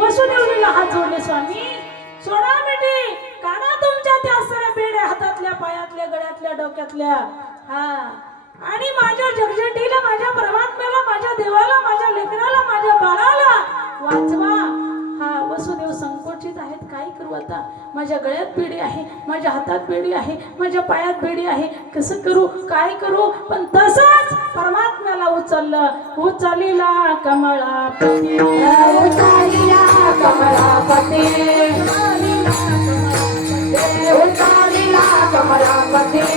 वसुदेवजीला हात जोडले, स्वामी सोडा मिठी, काढा तुमच्या त्या असणाऱ्या बेड्या, हातातल्या, पायातल्या, गळ्यातल्या, डोक्यातल्या. हा, आणि माझ्या जगजेटीला, माझ्या परमात्म्याला, माझ्या देवाला, माझ्या लेकराला, माझ्या बाळाला वाचवा. हा, वसुदेव संकोचित आहेत, काय करू आता? माझ्या गळ्यात बेडी आहे, माझ्या हातात बेडी आहे, माझ्या पायात बेडी आहे, कसं करू, काय करू? पण तसंच परमात्म्याला उचलला कमळापती, उचलला कमळापती, उचलला कमळापती.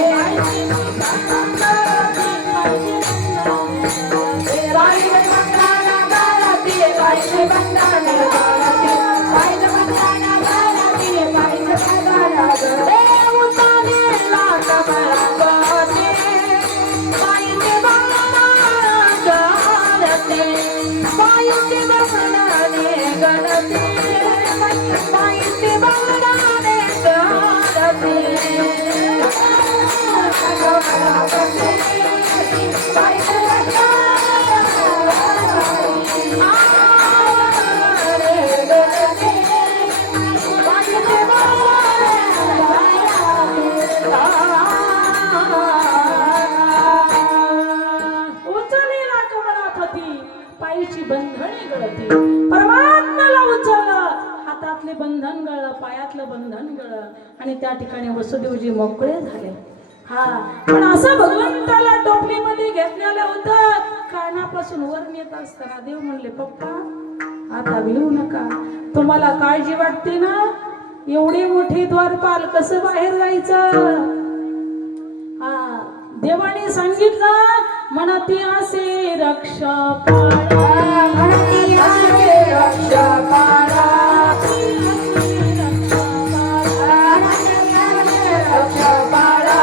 बंधने गळती. परमात्म्याला उचललं, हातातले बंधन गळलं, पायातलं बंधन गळलं आणि त्या ठिकाणी वसुदेवजी मोकळे झाले. हा, पण असं भगवंताला टोपलीमध्ये घेतलेलं होतं. कानापासून वर नेत असताना देव म्हणले, पप्पा आता भिवू नका. तुम्हाला काळजी वाटते ना, एवढे मोठे द्वारपाल कसं बाहेर जायचं. हा, देवाने सांगितलं, म्हणती असे रक्ष पाळा, म्हणती आहे रक्ष पाळा, रक्ष पाळा.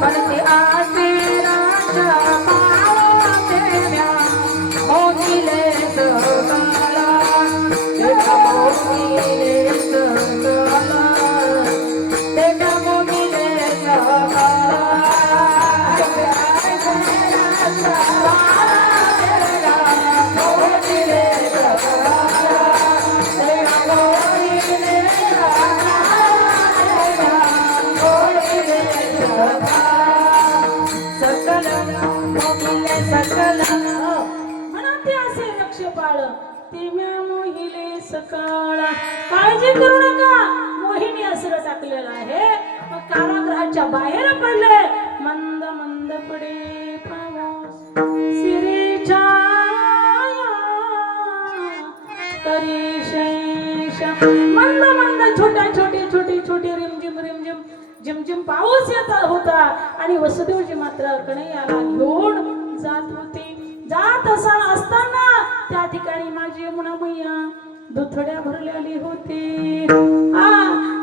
म्हणते आसे रक्ष पाळा देव्या, मोठीले सकला, देवा मोठीले सकला, देवा मोठीले सकला. म्हणते असे रक्ष पाळ, तेव्हा मोहिले सकाळ. काळजी करू नका, मोहिनी असर टाकलेला आहे. मग कारागृहाच्या बाहेर पडले. मंद मंद पडे पाऊस सिरेच्या तरी शेष. मंद मंद छोट्या छोटे छोटे छोटे रिमझिम रिमझिम झिमझिम पाऊस येत होता आणि वसुदेवजी मात्र कन्हैयाला घेऊन जात होते. जात असताना त्या ठिकाणी माझी यमुना मैया दुथड्या भरलेली होती.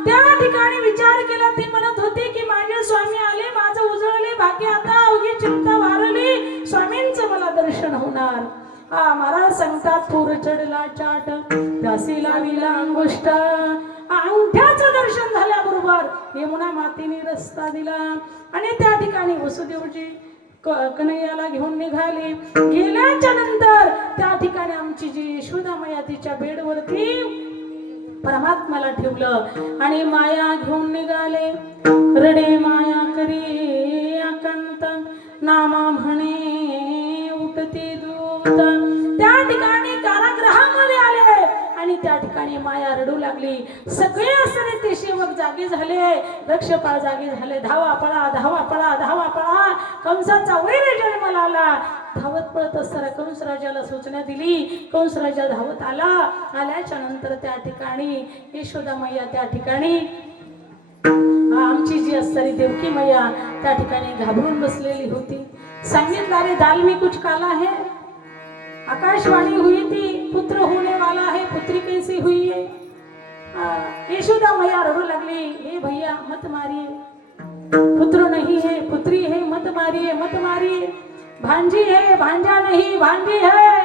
त्या ठिकाणी विचार केला. ती म्हणत होती की माझे स्वामी आले, माझं उजळले भाग्य, आता अवघी चिंता वारली, स्वामींचं मला दर्शन होणार. महाराज सांगतात, थोर चढला चाट, त्यासी लाविला अंगुष्ट. अंगठ्याचं दर्शन झाल्याबरोबर यमुना मातेने रस्ता दिला आणि त्या ठिकाणी वसुदेवजी कन्हैयाला घेऊन निघाले. गेल्याच्या नंतर त्या ठिकाणी आमची जी यशोदा मैया तिच्या बेडवरती परमात्म्याला ठेवलं आणि माया घेऊन निघाले. रडे माया करी अकंत, नामा म्हणे उठती दूत. त्या ठिकाणी कारागृहामध्ये आले आणि त्या ठिकाणी माया रडू लागली. सगळे असणे ते सेवक जागे झाले, रक्षपाळ जागे झाले. धावा पळा, धावा पळा, धावा पळा. कंसाचा वैर जन्माला आला. धावत पळत असताना कंस राजाला सूचना दिली. कंस राजा धावत आला. आल्याच्या नंतर त्या ठिकाणी यशोदा मैया त्या ठिकाणी आमची जी असणारी देवकी मैया त्या ठिकाणी घाबरून बसलेली होती. सांगितलं, अरे दाल में कुछ काला है, आकाशवाणी हुई थी, पुत्र होने वाला है, पुत्री कैसी हुई है. यशोदा मैया रडू लगली, हे भैया मत मारिए, पुत्र नहीं है पुत्री है, मत मारिए मत मारिए, भांजी है भांजा नहीं भांजी है.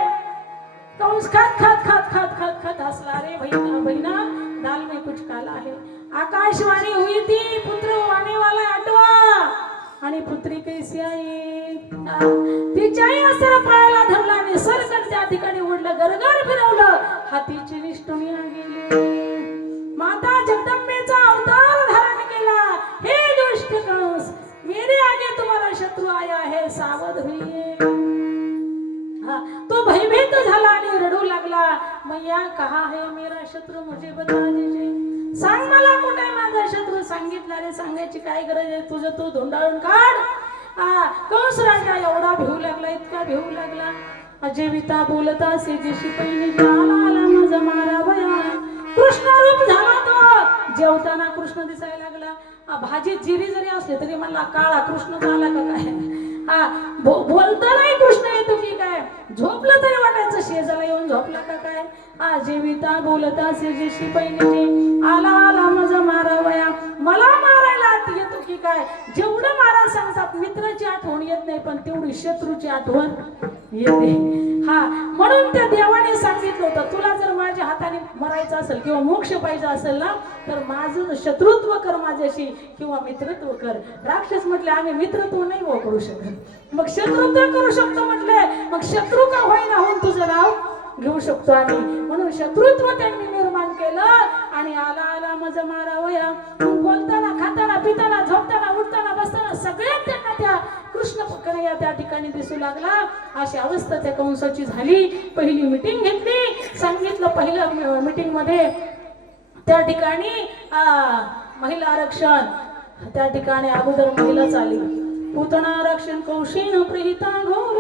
कंस खात खात खात खात खात खात हंसला. रे भैया बहिना, दाल में कुछ काला है, आकाशवाणी हुई थी, पुत्र होने वाला आठवा आणि पुत्री कैसी आई. तिच्याही असर पायाला धरला आणि सरकट त्या ठिकाणी ओढलं, गरगर फिरवलं, हातीची निष्ठुनिया गेली. माता जगदंबेचा अवतार धारण केला. हे दुष्ट कंस, मेरे आगे तुम्हारा शत्रु आया है, सावध होइए. तो भयभीत झाला आणि रडू लागला. मैया कहा है मेरा शत्रु, मुझे बता दीजिए. सांग मला कुठे आहे माझा शत्रू. सांगितलं, रे सांगायची काय गरज आहे, तुझं तू धुंडाळून काढ. कंस राजा एवढा भिवू लागला, इतका भिवू लागला. जेविता बोलता सेजेशी पहिली आला आला माझा मारा भया. कृष्ण रूप झाला तो. जेवताना कृष्ण दिसायला लागला. भाजीत जिरी जरी असले तरी मला काळा कृष्ण झाला का काय. बोलता नाही कृष्ण येतो की काय. झोपलं तरी वाटायचं शेजाला येऊन झोपला का काय. जेविता बोलता सेजेशी पहिली आला आला माझा मारा वया. मला मारायला येतो की काय. जेवढं मारा सांगतात मित्राची आठवण येत नाही, पण तेवढी शत्रूची आठवण येते. म्हणून त्या देवाने सांगितलं होतं, तुला जर माझ्या हाताने मरायचं असेल किंवा मोक्ष पाहिजे असेल ना, तर माझं शत्रुत्व कर माझ्याशी किंवा मित्रत्व कर. राक्षस म्हटले आम्ही मित्रत्व नाही करू शकत, मग शत्रुत्व करू शकतो म्हटले. मग शत्रू का होईना होऊन तुझं नाव घेऊ शकतो आम्ही. म्हणून शत्रुत्व त्यांनी निर्माण केलं आणि आला आला मज मारावया. बोलताना, खाताना, पिताना, झोपताना, उठताना, बसताना सगळ्यात त्यांना त्या कृष्ण कन्हैया त्या ठिकाणी दिसू लागला. अशी अवस्था त्या कंसाची झाली. पहिली मीटिंग घेतली. सांगितलं पहिल्या मीटिंग मध्ये त्या ठिकाणी महिला आरक्षण. त्या ठिकाणी अगोदर महिलाच आली. पुतना आरक्षण कौशीन प्रिहिता घोर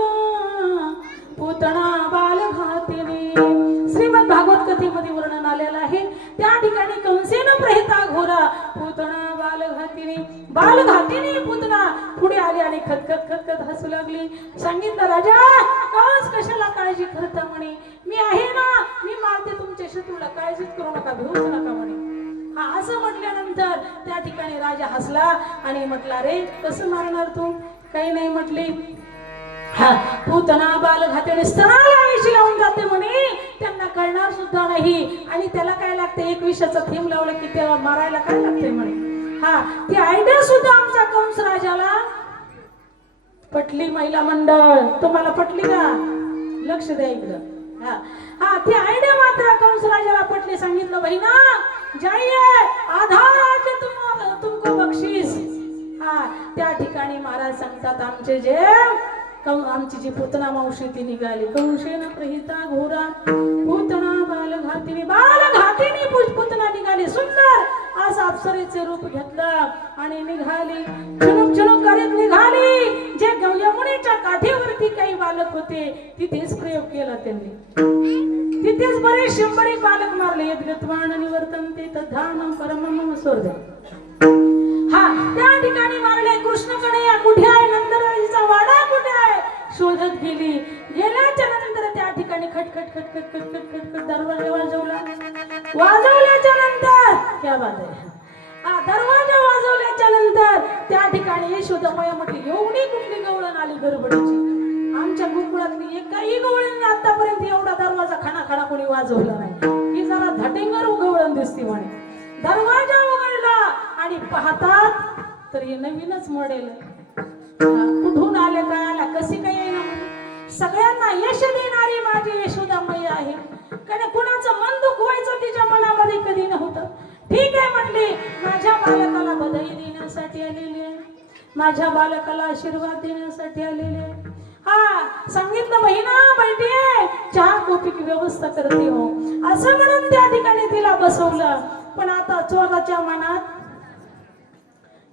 पुतना बाल घातिनी. श्रीमद भागवत कथेमध्ये वर्णन आलेलं आहे. त्या ठिकाणी कंसेन प्रहिता घोरा पुतना बाल घातिनी. बाल घातिनी पुतना पुढे आली आणि खतखत खतखत हसू लागली. सांगितलं राजा कंस कशाला काळजी करता म्हणे. मी आहे ना, मी मारते तुमच्या शत्रूला, काळजीच करू नका, भिवूच नका म्हणे. हा असं म्हटल्यानंतर त्या ठिकाणी राजा हसला आणि म्हटला रे कसं मारणार तू. काही नाही म्हटली. हा पुतना बाल घातेने स्तनाला आईशी लावून जाते म्हणे. त्यांना कळणार सुद्धा नाही. आणि त्याला काय लागते, एक विषाचा थेंब लावलं की तेव्हा मारायला काय लागते म्हणे. हा ती आयडिया सुद्धा आमच्या कंस राजाला पटली. महिला मंडळ तुम्हाला पटली का, लक्ष द्या इकडं. हा ती आयडिया मात्र कंस राजाला पटली. सांगितलं बहिणा जाइए आधा राज्य तुमको बक्षीस. हा त्या ठिकाणी महाराज सांगतात आमचे जे आमची जी पुतना मावशी ती निघाली. कंसेन प्रहिता घोरा पुतना बाल घातिनी. बाल घातिनी पुतना निघाली. सुंदर असं अप्सरेचे रूप घेतलं आणि निघाली. चुनुक चुनुक करीत निघाली. जे यमुनेच्या काठीवरती काही बालक होते तिथेच प्रयोग केला त्यांनी. तिथेच बरे 100 बालक मारले. यद्गत्वान निवर्तन्ते तद्धानं परमं स्वर्ग. हा त्या ठिकाणी मारले. कृष्ण कन्हैया कुठे आहे, नंदराजाचा वाडा कुठे आहे शोधत गेली. गेल्याच्या नंतर त्या ठिकाणी खटखट खटखट खटखट खटखट दरवाजा वाजवला. वाजवल्याच्या नंतर क्या बात आहे. दरवाजा वाजवल्याच्या नंतर त्या ठिकाणी यशोदामाया म्हटली एवढी कुठली गवळण आली गडबडीची. आमच्या गोकुळातली एकाही गवळीने आतापर्यंत एवढा दरवाजा खाना कोणी वाजवला नाही. ही जरा धटिंगर गवळण दिसते म्हणे. दरवाजा उघडला आणि पाहतात तर हे नवीनच मॉडेल. कुठून आले काय आला कशी काय येईना. सगळ्यांना यश देणारी माझी यशोदामाई आहे. कारण कुणाचं मन दुखवायचं तिच्या मनामध्ये कधी नव्हतं. ठीक आहे म्हटली, माझ्या बालकाला बधाई देण्यासाठी आलेली आहे, माझ्या बालकाला आशीर्वाद देण्यासाठी आलेले आहे. हा सांगितलं बहिणा बैठे चहा कॉफीची व्यवस्था करते हो असं म्हणून त्या ठिकाणी तिला बसवलं. पण आता चोराच्या मनात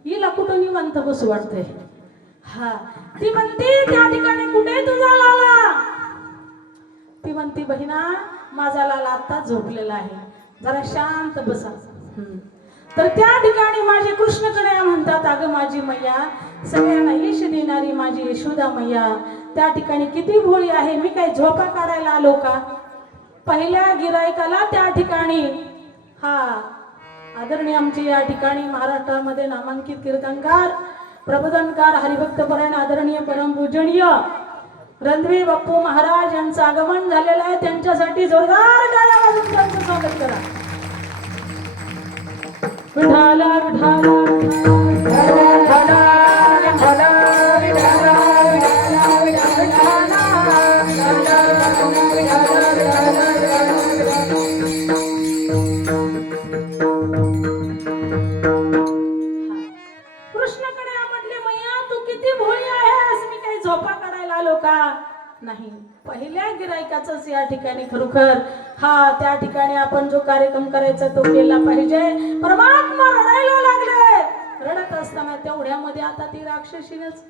हिला कुठं निवांत बसू वाटतंय. हा ती म्हणते त्या ठिकाणी कुठे तुझा लाला. ती म्हणते बहिणा माझा लाला आता झोपलेला आहे, जरा शांत बसा. तर त्या ठिकाणी माझे कृष्ण कन्हैया म्हणतात अगं माझी मैया सगळ्यांना यश देणारी माझी यशोदा मैया त्या ठिकाणी किती भोळी आहे. मी काय झोपा काढायला आलो का. पहिल्या गिरायकाला त्या ठिकाणी हा आदरणीय आमचे या ठिकाणी महाराष्ट्रामध्ये नामांकित कीर्तनकार प्रबोधनकार हरिभक्त परायण आदरणीय परमपूजनीय रणधीर बाप्पू महाराज यांचं आगमन झालेलं आहे. त्यांच्यासाठी जोरदार टाळ्या वाजवून त्यांचं स्वागत करा. विठाला विठाला नाही. पहिल्या गिरायकाच या ठिकाणी खरोखर हा त्या ठिकाणी आपण जो कार्यक्रम करायचा तो केला पाहिजे. परमात्मा रडायला लागले. रडत असताना तेवढ्यामध्ये आता ती राक्षसीनच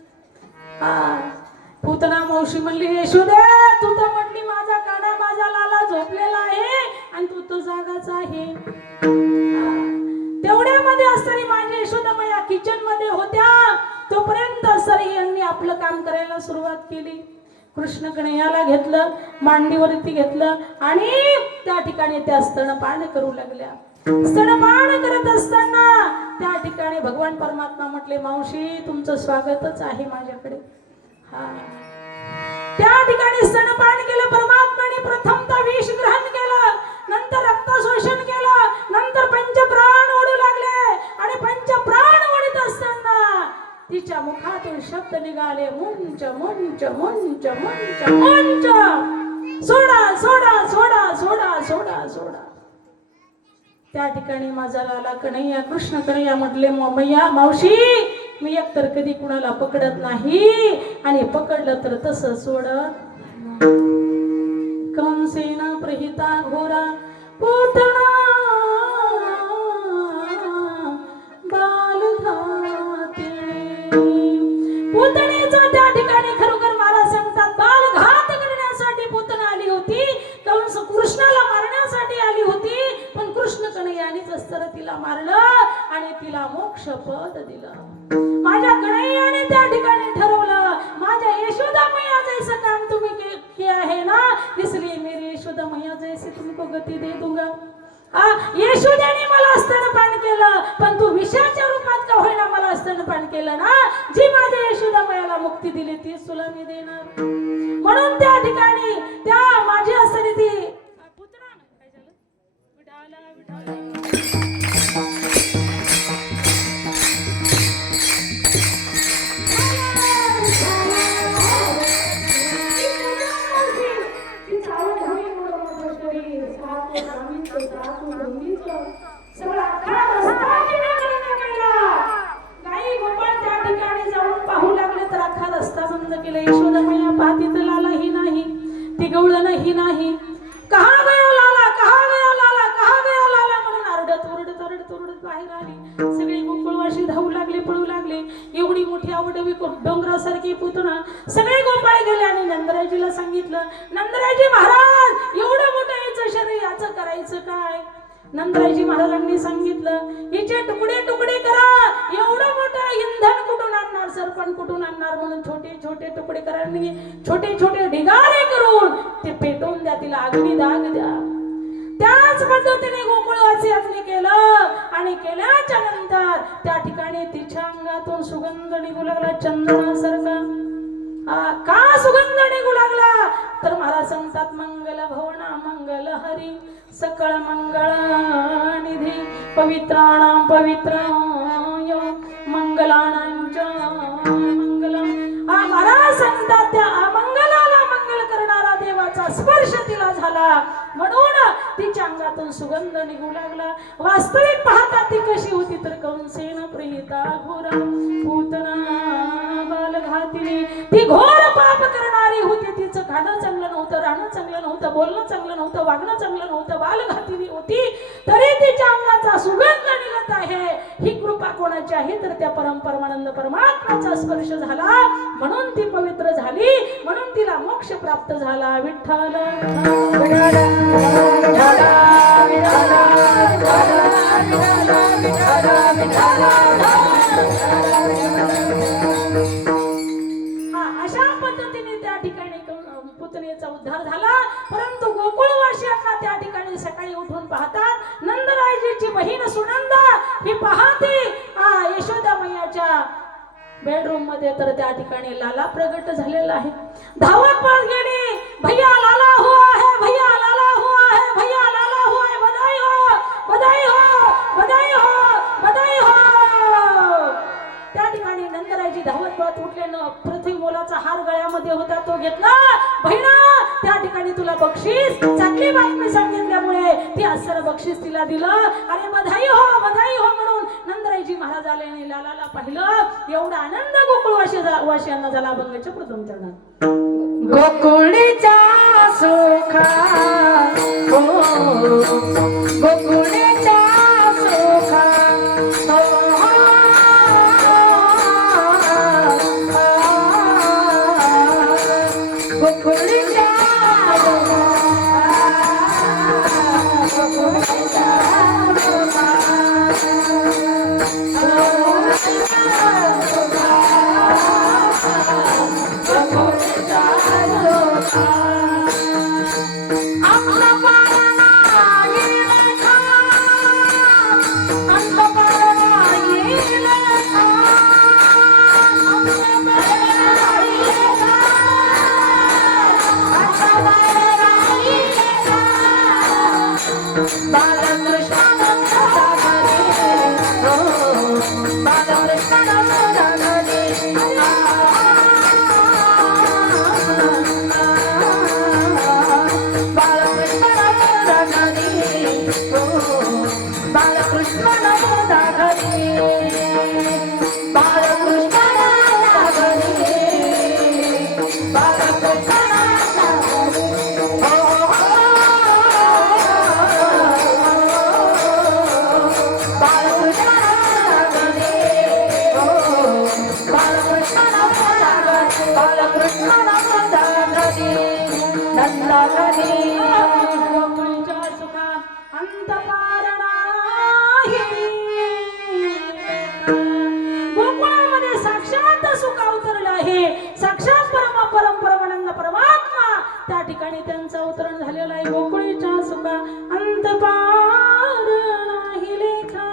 पुतना मावशी म्हणली यशोदे तू तर म्हटली माझा काना माझा लाला झोपलेला आहे आणि तू तो जागाच आहे. तेवढ्यामध्ये असताना माझी यशोदामाया किचन मध्ये होत्या. तोपर्यंत सरी यांनी आपलं काम करायला सुरुवात केली. कृष्ण कन्हैयाला घेतलं, मांडीवरती घेतलं आणि त्या ठिकाणी त्या स्तनपान करू लागल्या. स्तनपान करत असताना त्या ठिकाणी भगवान परमात्मा म्हटले मावशी तुमचं स्वागतच आहे माझ्याकडे. हा त्या ठिकाणी स्तनपान केलं. परमात्माने प्रथमतः विष ग्रहण केलं, नंतर रक्त शोषण केलं, नंतर पंचप्राण ओढू लागले आणि पंचप्राण ओढत असताना तिच्या मुखातून शब्द निघाले मुंच मुंच मुंच मुंच मुंच. सोडा सोडा सोडा. त्या ठिकाणी माझा लाला कन्हैया कृष्ण कन्हैया म्हटले, मैया मावशी मी एकतर कधी कुणाला पकडत नाही आणि पकडलं तर तसं सोडत. कंसेन प्रहिता घोरा पूतना पुतणेचा त्या ठिकाणी खरोखर महाराज सांगतात बालघात करण्यासाठी पुतना आली होती. कंस कृष्णाला मारण्यासाठी आली होती, पण कृष्ण कन्हैयानेच अस्तर तिला मारलं आणि तिला मोक्ष पद दिलं. माझ्या कन्हैयाने त्या ठिकाणी ठरवलं, माझ्या यशोदा मैया जैसे काम तुम्ही किया है ना, इसलिए मेरी यशोदा मैया जैसे तुमको गति दे दूंगा. यशोदाने मला स्तनपान केलं, पण तू विषाच्या रूपात का होईना मला स्तनपान केलं ना, जी माझ्या यशोदा मैयाला मुक्ती दिली तीच तुला मी देणार. म्हणून त्या ठिकाणी त्या माझी असणारी ती पुत्रा काय झालं विठाला गाई गोपाळ त्या ठिकाणी जाऊन पाहू लागले तर अख्खा रस्ता बंद केला. यशोदा मैया पाहती तर लाला ही नाही, ती गवळण ही नाही. कहा गयो लाला, कहा गयो लाला, कहा गयो लाला म्हणून ओरडत बाहेर आली. सगळे गोकुळवासी धावू लागले, पळू लागले. एवढी मोठी आवडवी डोंगरासारखी पुतना सगळे गोपाळ गेले आणि नंदरायजीला सांगितलं, नंदरायजी महाराज एवढं मोठं याचं शरीर याचं करायचं काय. नंदरायजी महाराजांनी सांगितलं, हिचे तुकडे तुकडे करा. एवढं मोठं इंधन कुठून आणणार, सरपण कुठून आणणार, म्हणून छोटे छोटे तुकडे करा, छोटे छोटे ढिगारे करून ते पेटवून द्या, तिला अग्नी दाग द्या. त्याच पद्धतीने गोकुळवासियांनी केलं आणि केल्याच्या नंतर त्या ठिकाणी तिच्या अंगातून सुगंध निघू लागला चंदनासारखा. का सुगंध निघू लागला तर महाराज सांगतात, मंगल भवना मंगल हरी सकळ मंगळ निधी पवित्राणां पवित्राय मंगलानांच मंगलम. महाराज सांगतात त्या अमंगलाला मंगल करणारा देवाचा स्पर्श तिला झाला, म्हणून तिच्या अंगातून सुगंध निघू लागला. वास्तविक पाहता ती कशी होती तर कंसेन प्रियता घोरा पूतना बालघातिनी. ती घोर पाप करणारी होती. तिचं खाणं चांगलं नव्हतं, राहणं चांगलं नव्हतं, बोलणं चांगलं नव्हतं, वागणं चांगलं नव्हतं, बालघातिनी होती. तरी तिच्या अंगाचा सुगंध निघत आहे. ही कृपा कोणाची आहे तर त्या परमानंद परमात्म्याचा स्पर्श झाला, म्हणून ती पवित्र झाली, म्हणून तिला मोक्ष प्राप्त झाला. विठ्ठल अशा पद्धतीने त्या ठिकाणी पुतणेचा उद्धार झाला. परंतु गोकुळवासियांना त्या ठिकाणी सकाळी उठून पाहतात, नंदरायजीची बहीण सुनंदा ही पाहते यशोदा मैयाच्या बेडरूम मध्ये तर त्या ठिकाणी लाला प्रगट झालेला आहे. धावत पळत गेली, भैया लाला हुआ है, भैया लाला हुआ है, भैया लाला हुआ है, बधाई हो, बधाई हो, बधाई हो, बधाई हो. त्या ठिकाणी नंदरायजी धावत पळत उठल्यानं पृथ्वी मोलाचा हार गळ्यामध्ये होता, तो घेतला. बहिणा त्या ठिकाणी तुला बक्षीस, चांगली बातमी सांगितल्यामुळे ती अस्सर बक्षीस तिला दिलं. अरे बधाई हो, बधाई हो म्हणून नंदरायजी महाराज आले आणि लालाला पाहिलं. एवढा आनंद गोकुळवासियांना झाला. अभंगाच्या प्रथम चरणात गोकुळीचा सुखा गोकुळीचा सुखा गोकुळीचा अंत पार नाही. गोकुळामध्ये साक्षात सुख अवतरलं आहे. साक्षात परमानंद परमात्मा त्या ठिकाणी त्यांचं अवतरण झालेलं आहे. गोकुळीच्या सुखा अंत पार नाही लेखा.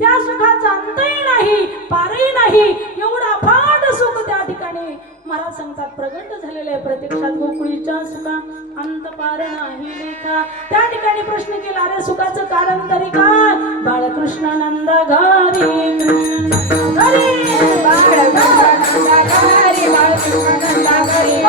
त्या सुखाचा अंतही नाही पारही नाही. एवढा अफाट सुख त्या ठिकाणी महाराज सांगतात प्रगट झालेले आहे. प्रत्यक्षात गोकुळीच्या सुखा अंत पार नाही लेखा. त्या ठिकाणी प्रश्न केला अरे सुखाचं कारण तरी काय. बाळकृष्ण नंद घरी कृष्ण घरी बाळकृष्ण घरी बाळकृष्ण घरी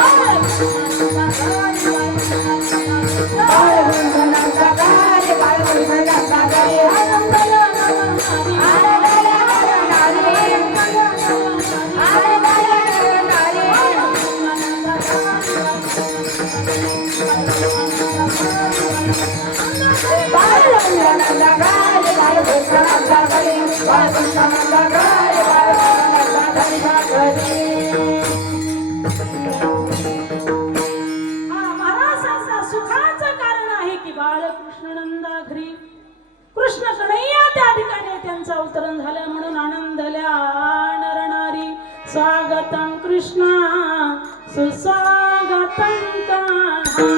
सुखाचं कारण आहे की बाळकृष्ण नंदा घरी कृष्ण कन्हैया त्या ठिकाणी त्यांचं अवतरण झालं म्हणून आनंदल्या नरनारी. स्वागतम कृष्णा सुस्वागतम कान्हा.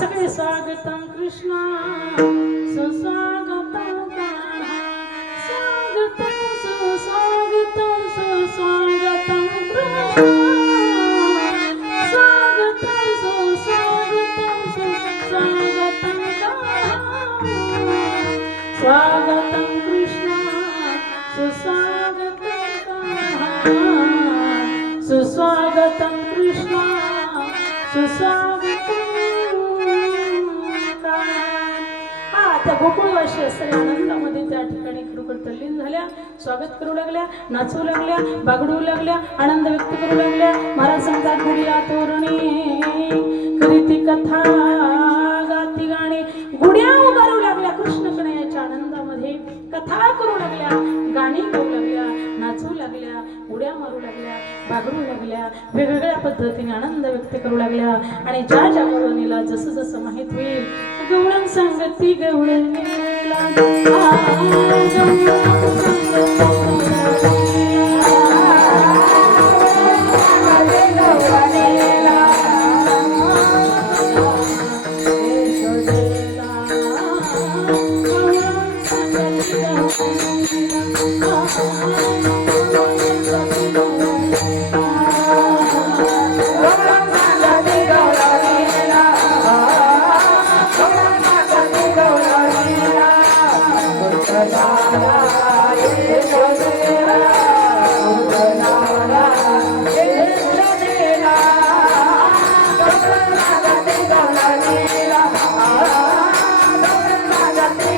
सगळे स्वागतम कृष्णा सुस्वागतम कान्हा. स्वागतम सुस्वागतम सुस्वागतम कृष्णा. स्वागतम सुस्वागतम सुस्वागतम कान्हा. स्वागतम कृष्णा सुस्वागतम कान्हा. सुस्वागतम कृष्णा सुस्वागतम. त्या गोकुळवासी असणाऱ्या आनंदामध्ये त्या ठिकाणी खरोखर तल्लीन झाल्या. स्वागत करू लागल्या, नाचू लागल्या, बागडू लागल्या, आनंद व्यक्त करू लागल्या. महाराज सांगतात गुडिया तोरणी करीती कथा गाती गाणी. गुड्या उभारू लागल्या कृष्ण कन्हैयाच्या आनंदामध्ये. कथा करू लागल्या, गाणी गाऊ लागल्या, नाचू लागल्या, उड्या मारू लागल्या, बागडू लागल्या, वेगवेगळ्या पद्धतीने आनंद व्यक्त करू लागल्या. आणि ज्या ज्या गवळणीला जसं जसं माहित होईल गवळण सांगती गवळणीला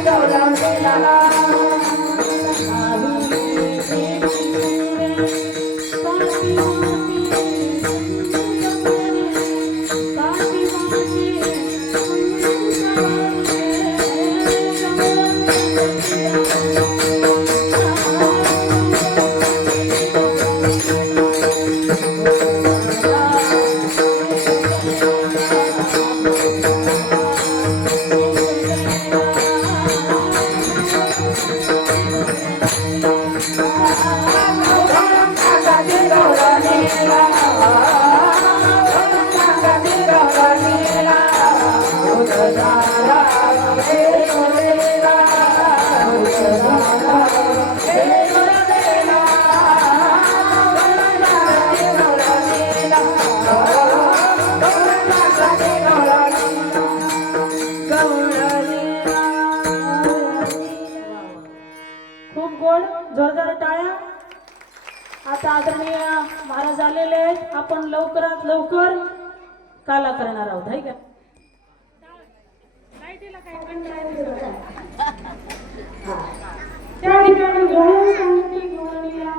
Go, खूप गोड जोरदार टाळ्या. आता आदरणीय महाराज आलेले आहेत. आपण लवकरात लवकर काला करणार आहोत है का. त्या ठिकाणी गणेश सांगते गौरणीला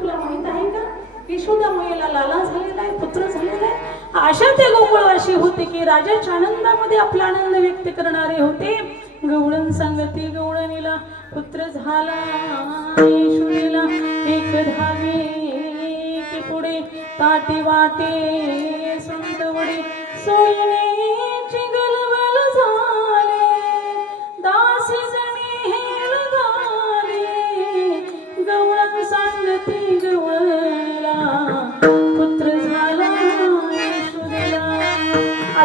तुला माहित आहे का यशोदा मैयाला लाला झालेला आहे, पुत्र झालेला आहे. अशा ते गोकुळवासी होते की राजाच्या आनंदामध्ये आपला आनंद व्यक्त करणारे होते. गवळण सांगते गवळणीला पुत्र झाला यशोदेला एक धावे की पुढे ताटी वाटे संतवडे सोयीची गलबल झाले दासी जणी हेल गाले. गवळण सांगते गवळणीला पुत्र झाला यशोदेला.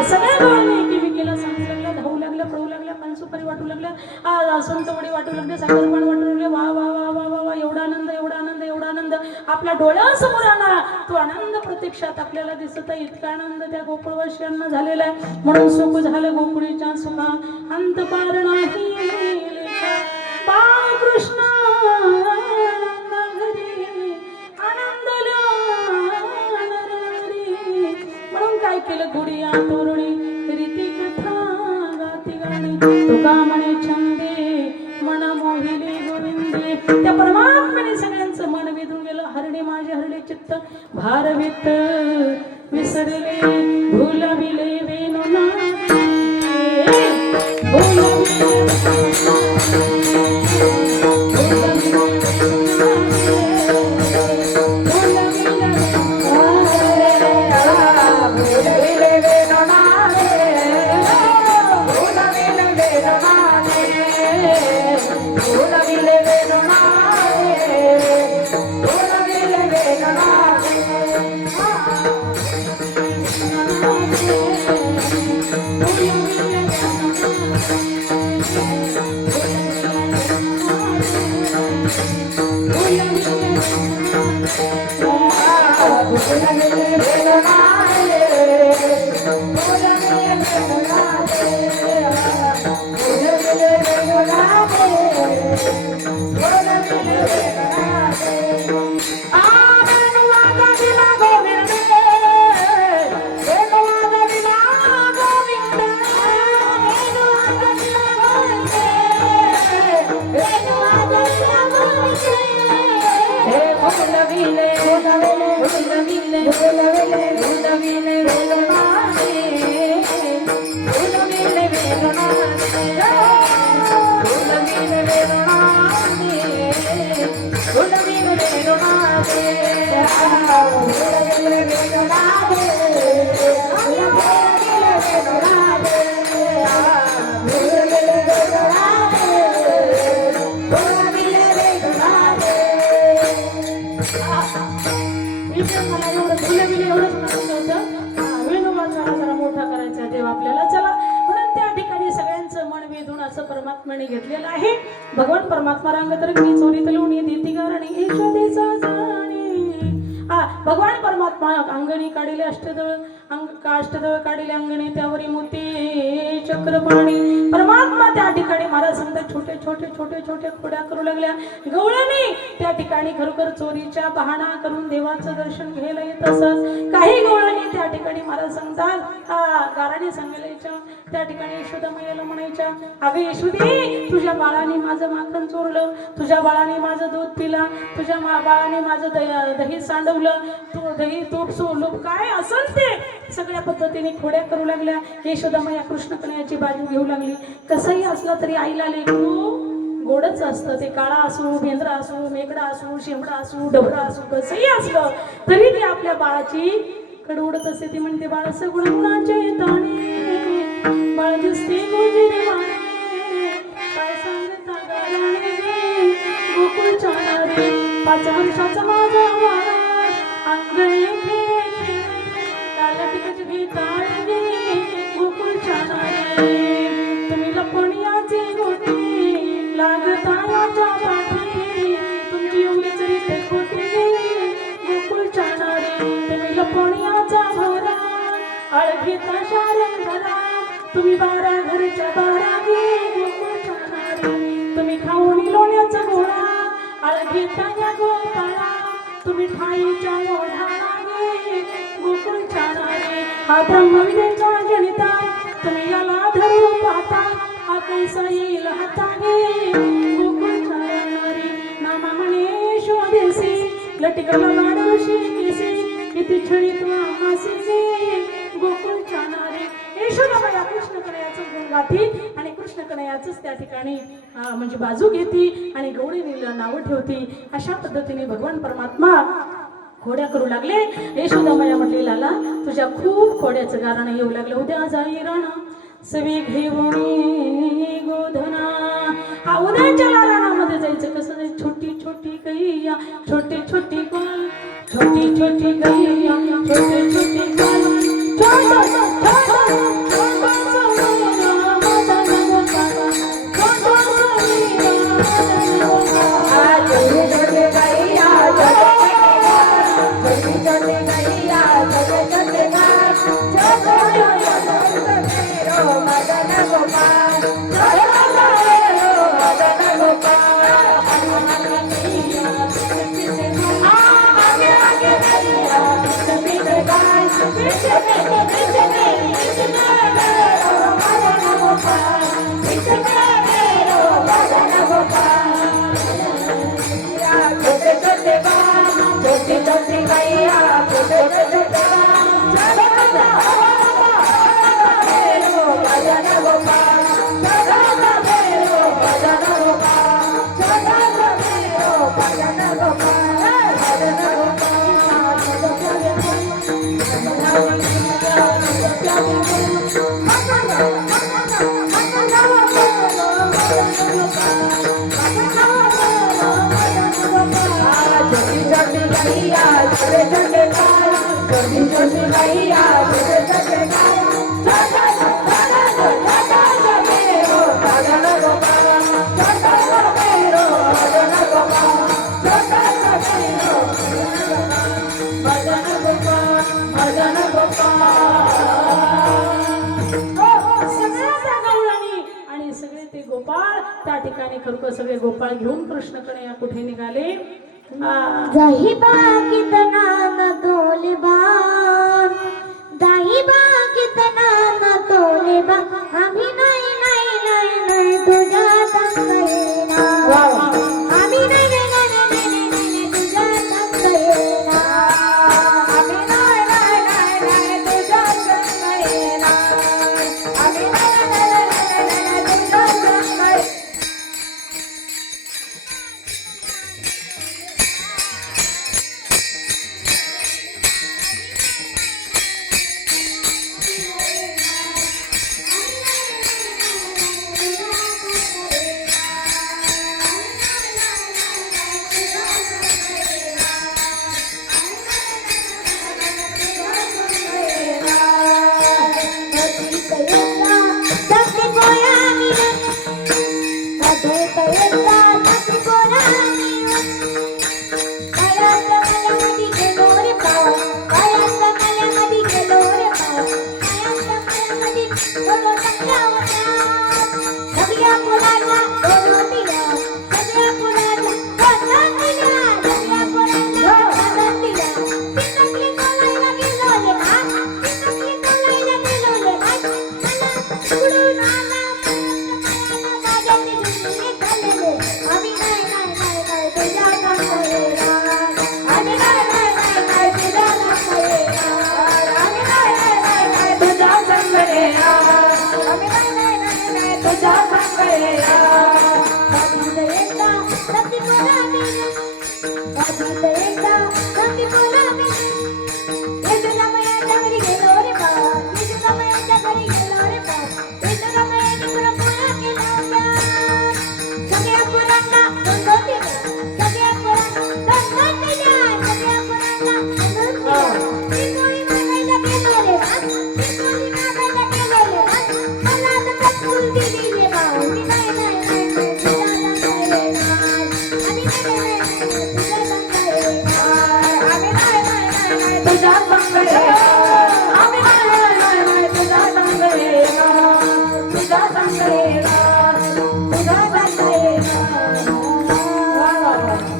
सगळ्या गवळणी एकीमेकीला सांगू लागल्या, धावू लागल्या, पळू लागल्या, पानसुपारी वाटू लागल्या, संतवडी वाटू लागल्या, साखरपान वाटू लागले. वा वा वा वा वा वा एवढा आनंद एवढा आनंद एवढा आनंद आपल्या डोळ्यासमोर आणा. तो आनंद प्रत्यक्षात आपल्याला दिसत आहे. इतका आनंद त्या गोकुळवासियांना झालेला आहे. म्हणून सुख झालं गोकुळीच्या सुखा अंत पार नाही लेखा. बाळकृष्ण म्हणून काय केलं गुडिया तोरणी रीती कथा गाती गाणी तुका म्हणे छंदे मन मोहिले गोविंदे. त्या परमात्म्याने सगळ्यांचं मन वेधून गेलं. हरणे माझे हरणे चित्त भारवित विसरले भुलविले वेणुनाथे परमात्म्याने घेतलेलं आहे. भगवान परमात्मा रांग तर मी चोरी तलवणी देती गारणी यशोदेचा जाणी. भगवान परमात्मा अंगणी काढिले अष्टदळ काढिले अंगणी त्यावरी मोती चक्र पाणी परमात्मा त्या ठिकाणी महाराज सांगतात छोटे छोटे छोटे छोटे खोड्या करू लागल्या गवळणी त्या ठिकाणी खरोखर चोरीच्या बहाणा करून देवाचं दर्शन घ्यायला येत असत काही गवळणी त्या ठिकाणी महाराज सांगतात गाराने सांगायच्या त्या ठिकाणी यशोदा मैयाला म्हणायच्या अगं यशोदे तुझ्या बाळाने माझं माखण चोरलं तुझ्या बाळाने माझं दूध पिला तुझ्या बाळाने माझं दही सांडवलं तू दही तूप सोलूप काय असेल ते सगळ्या पद्धतीने खोड्या करू लागल्या यशोदा मैया कृष्ण कन्हैयाची बाजू घेऊ लागली कसंही असलं तरी आईला लेकरू गोडच असतं ते काळा असू भेंद्रा असू मेघडा असू शेंबडा असू डबरा असू कसंही असलं तरी ती आपल्या बाळाची कड उडत असते ती म्हणते बाळ सगुण गुणाचे ताणे बाळ दिसते गोजीर वाणे काय सांगता गाराणे गे गोकुळच्या नारी 5 वर्षाचा माझा वारा अंगणे खेळ काला टिकट घेताळ गे गोकुळच्या नारी तुम्ही लपणियाचे गोटे लागता याच्या पाठी तुमची एवढी चरित्रे खोटी गे गोकुळच्या नारी तुम्ही लपणियाचा भरा अळघेता शारण भरा तुम्ही 12 घरच्या 12 गे गोकुळच्या नारी तुम्ही खाऊन लोण्याचा गोळा अळघेता या गोपाळा तुम्ही ठाईच्या ओढाळा गे गोकुळच्या नारी हा ब्रह्मविद्येचा जनिता तुम्ही याला धरू पाहता हा कैसा येईल हाताने गोकुळच्या नारी नामा म्हणे शोधेसी लटिकला लाडशी केसी किती छळी तू आमासी गे गोकुळच्या नारी यशोदा मैया कृष्ण कन्हैयाचं गुण गाती आणि कृष्ण कन्हैयाचंच त्या ठिकाणी म्हणजे बाजू घेती आणि गवळीनीला नावं ठेवती अशा पद्धतीने भगवान परमात्मा खोड्या करू लागले यशोदा मैया म्हटली लाला तुझ्या खूप खोड्याचं गाणं येऊ लागलं उद्या जाई राणा सवी घेऊन गोधना उद्याच्या रानामध्ये जायचं कसं जायचं छोटी छोटी गैया छोटी छोटी गाय छोटी छोटी गैया छोटी छोटी गाय त्या ठिकाणी खरोखर सगळे गोपाळ घेऊन कृष्ण कन्हैया कुठे निघाले जाही बाकीत नाना तोले बा दाही बाकीत नाना तोले बा आम्ही नाही नाही नाही नाही तुझ्या तंग येणार आम्ही नाही नाही नाही नाही तुझ्या तंग येणार आम्ही नाही नाही नाही नाही तुझ्या तंग येणार आम्ही नाही नाही नाही नाही तुझ्या तंग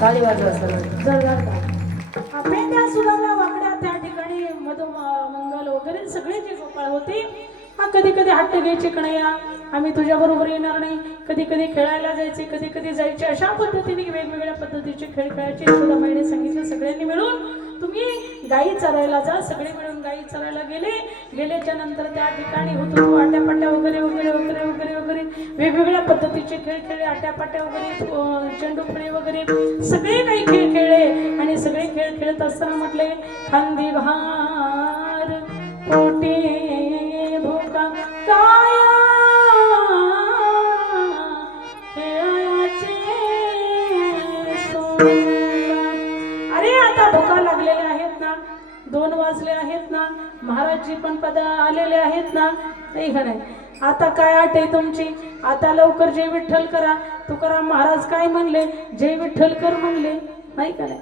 ताळी वाजवा सर्व. आपण त्या सुराला वाकड्या त्या ठिकाणी मंगल वगैरे सगळे जे गोपाळ होते, हा कधी कधी हट्ट घ्यायचे कणया आम्ही तुझ्या बरोबर येणार नाही, कधी कधी खेळायला जायचे, कधी कधी जायचे, अशा पद्धतीने वेगवेगळ्या पद्धतीचे खेळ खेळायचे. सुदामाईने सांगितलं सगळ्यांनी मिळून तुम्ही गायी चरायला जा. सगळे मिळून गायी चरायला गेल्याच्या नंतर त्या ठिकाणी होतो आट्यापाट्या वगैरे वगैरे वगैरे वगैरे वगैरे वेगवेगळ्या पद्धतीचे खेळ खेळले, आट्यापाट्या वगैरे, चेंडूफळे वगैरे सगळे काही खेळ खेळले. आणि सगळे खेळ खेळत असताना म्हटले खांदी भार पोटी भोका काया खेळाचे सोंगा. अरे आता भोका लागलेले आहेत ना, 2 वाजले आहेत ना, महाराजजी पण आलेले आहेत ना, नाही का नाही. आता काय आट आहे तुमची, आता लवकर जय विठ्ठल करा. तुकाराम महाराज काय म्हणले, जय विठ्ठल कर म्हणले, नाही का नाही.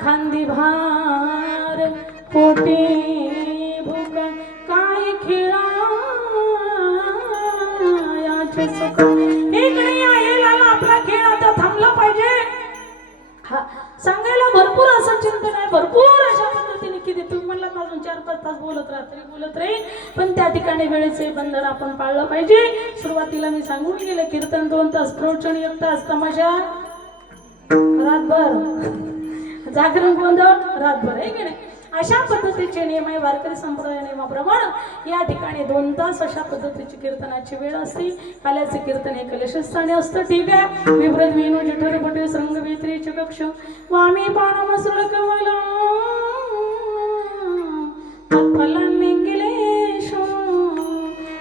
खांदी भार पोटी भूक काय खेळा याचे सुख. इकडे आहे लाला, आपला खेळ आता थांबला पाहिजे. हा सांगायला भरपूर असं चिंतन आहे, भरपूर अशा पद्धतीने किती तुम्ही म्हणलात अजून 4-5 तास बोलत राहील, पण त्या ठिकाणी वेळेचे बंधन आपण पाळलं पाहिजे. सुरुवातीला मी सांगून गेले कीर्तन 2 तास, प्रवचन 1 तास, तमाशा रातभर, जागरण गोंधळ रातभर, आहे की नाही. अशा पद्धतीचे नियम आहे. वारकरी संप्रदाय नियमाप्रमाणे या ठिकाणी 2 तास अशा पद्धतीची कीर्तनाची वेळ असते. काल्याचे कीर्तन हे कलशस्थानी असतं, ठीक आहे. विव्रत विनो जठर पटे श्रंग वेत्रीचे कक्ष वामी पाण मसळ कमल तत्फलांनी गेलेश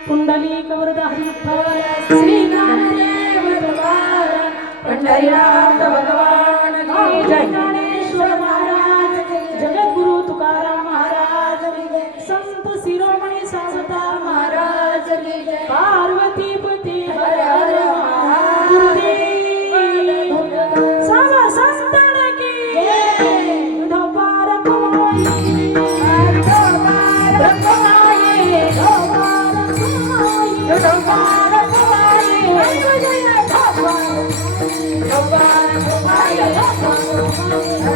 कुंडली कवरदा हरिफल श्री नामदेव तुकाराम पंढरीनाथ भगवान की जय. ज्ञानेश्वर महाराज जगद्गुरु तुकाराम महाराज की जय. संत शिरोमणी सावता महाराज की जय. पार्वती पती हर हर महादेव सावा संतन की जय. ढोपार कुमाई ढोपार कुमाई ढोपार कुमाई ढोपार कुमाई जय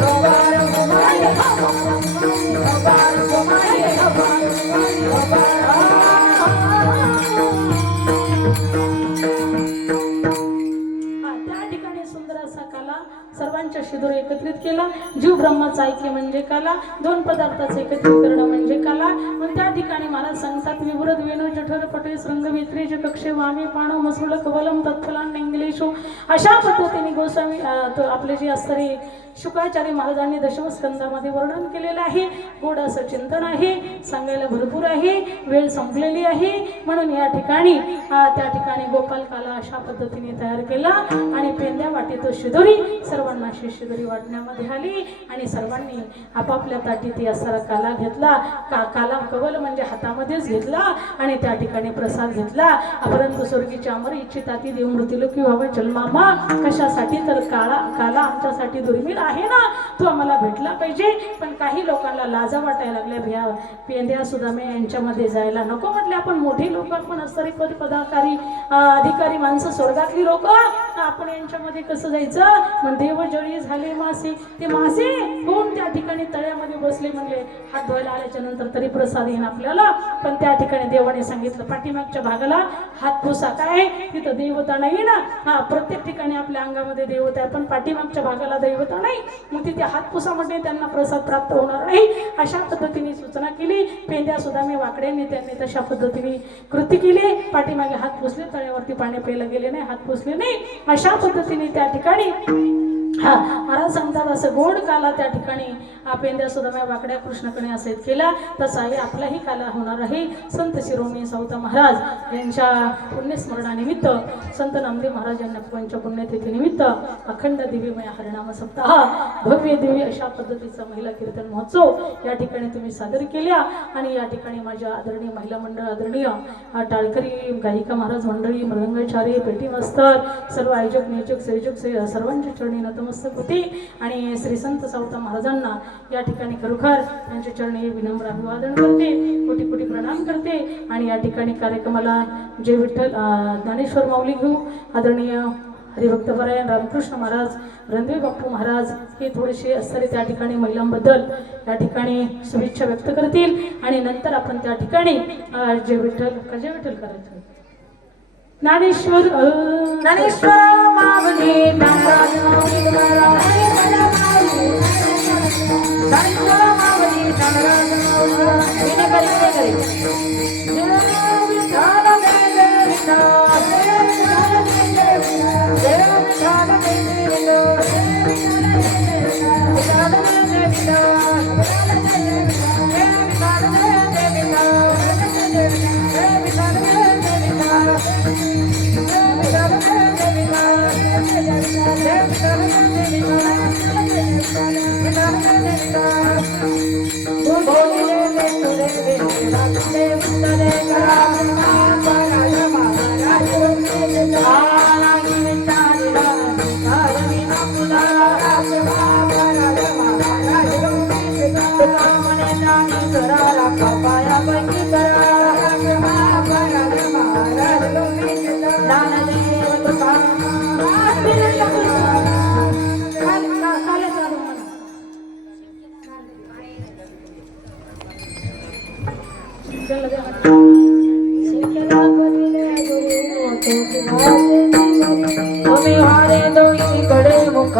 ढोपार ढोपार कुमाई ढोपार कुमाई ढोपार कुमाई त्या ठिकाणी सुंदर असा काला सर्वांच्या शिदोर एकत्रित केला. जीव ब्रह्माचा ऐक्य म्हणजे काला, 2 पदार्थाचं एकत्रित करणं म्हणजे काला. पण त्या ठिकाणी महाराज सांगतात विव्रत वेणू जठर पटे श्रंग वित्रीचे कक्षे वामी पाणो मसुळ कवलम तत्फलान नेंगलेशो. अशा पद्धतीने गोस्वामी आपले जे असणारे शुकाचार्य महाराजांनी दशमस्कंदामध्ये वर्णन केलेलं आहे. गोड असं चिंतन आहे, सांगायला भरपूर आहे, वेळ संपलेली आहे. म्हणून या ठिकाणी त्या ठिकाणी गोपाल काला अशा पद्धतीने तयार केला आणि पेंद्या वाटी तो शिदोरी सर्वांना शिदोरी वाटण्यामध्ये आली आणि सर्वांनी आपापल्या ताटीत असणारा काला घेतला. काला कवल म्हणजे हातामध्येच घेतला आणि त्या ठिकाणी प्रसाद घेतला. परंतु स्वर्गीची अमर इच्छिताती देव मृत्यूलोकी व्हावं जन्मामा. कशासाठी तर काला आमच्यासाठी दुर्मिळ आहे ना, तो आम्हाला भेटला पाहिजे. पण काही लोकांना लाजा वाटायला लागल्या, पेंद्या सुदामे यांच्यामध्ये जायला नको म्हटले. आपण मोठी लोक, आपण असणारी पदाधिकारी अधिकारी माणसं, स्वर्गातली लोक, आपण यांच्यामध्ये कसं जायचं. मग देवजळी झाले मासे, ते मासे कोण त्या ठिकाणी तळ्यामध्ये बसले, म्हणले हात धुवायला आल्याच्या नंतर तरी प्रसाद येईन आपल्या मिळालं. पण त्या ठिकाणी देवाने सांगितलं पाठीमागच्या भागाला हात पुसा. काय तिथं देवता नाही ना. हा, प्रत्येक ठिकाणी आपल्या अंगामध्ये देवता आहे पण पाठीमागच्या भागाला देवता नाही. मग तिथे हात पुसा म्हणजे त्यांना प्रसाद प्राप्त होणार नाही. अशा पद्धतीने सूचना केली. पेंद्या सुद्धा मी वाकड्यांनी त्यांनी तशा पद्धतीने कृती केली. पाठीमागे हात पुसले, तळ्यावरती पाणी प्यायला गेले नाही, हात पुसले नाही. अशा पद्धतीने त्या ठिकाणी हा महाराज सांगतात असं गोड काला त्या ठिकाणी पेंद्या सुद्धा वाकड्या कृष्णाकडे असेल केला. तसाही आपलाही काला होणार आहे. संत शिरोमणी सावता महाराज यांच्या पुण्यस्मरणानिमित्त संत नामदेव महाराज यांच्या पुण्यतिथीनिमित्त अखंड दिव्यमय हरिनाम सप्ताह भव्य दिव्य अशा पद्धतीचा महिला कीर्तन महोत्सव या ठिकाणी तुम्ही सादर केल्या. आणि या ठिकाणी माझ्या आदरणीय महिला मंडळ, आदरणीय टाळकरी गायिका महाराज मंडळी, मृदंगाचारी, पेटी मास्तर, सर्व आयोजक नियोजक संयोजक सर्वांच्या चरणी नतमस्तक होते. आणि श्री संत सावता महाराजांना या ठिकाणी खरोखर त्यांच्या चरणी विनम्र अभिवादन करते, कोटी कोटी प्रणाम करते. आणि या ठिकाणी कार्यक्रमाला जय विठ्ठल ज्ञानेश्वर माऊली घेऊ, आदरणीय हरिभक्तपरायण रामकृष्ण महाराज, रणदेव बाप्पू महाराज हे थोडेसे असणारे त्या ठिकाणी महिलांबद्दल या ठिकाणी शुभेच्छा व्यक्त करतील. आणि नंतर आपण त्या ठिकाणी जय विठ्ठल करायचं. ज्ञानेश्वर माऊली नाराज माऊली महाराज, ज्ञानेश्वर माऊली नाराज माऊली विनय करी तुम्ही हारे दोन्ही कडे मुख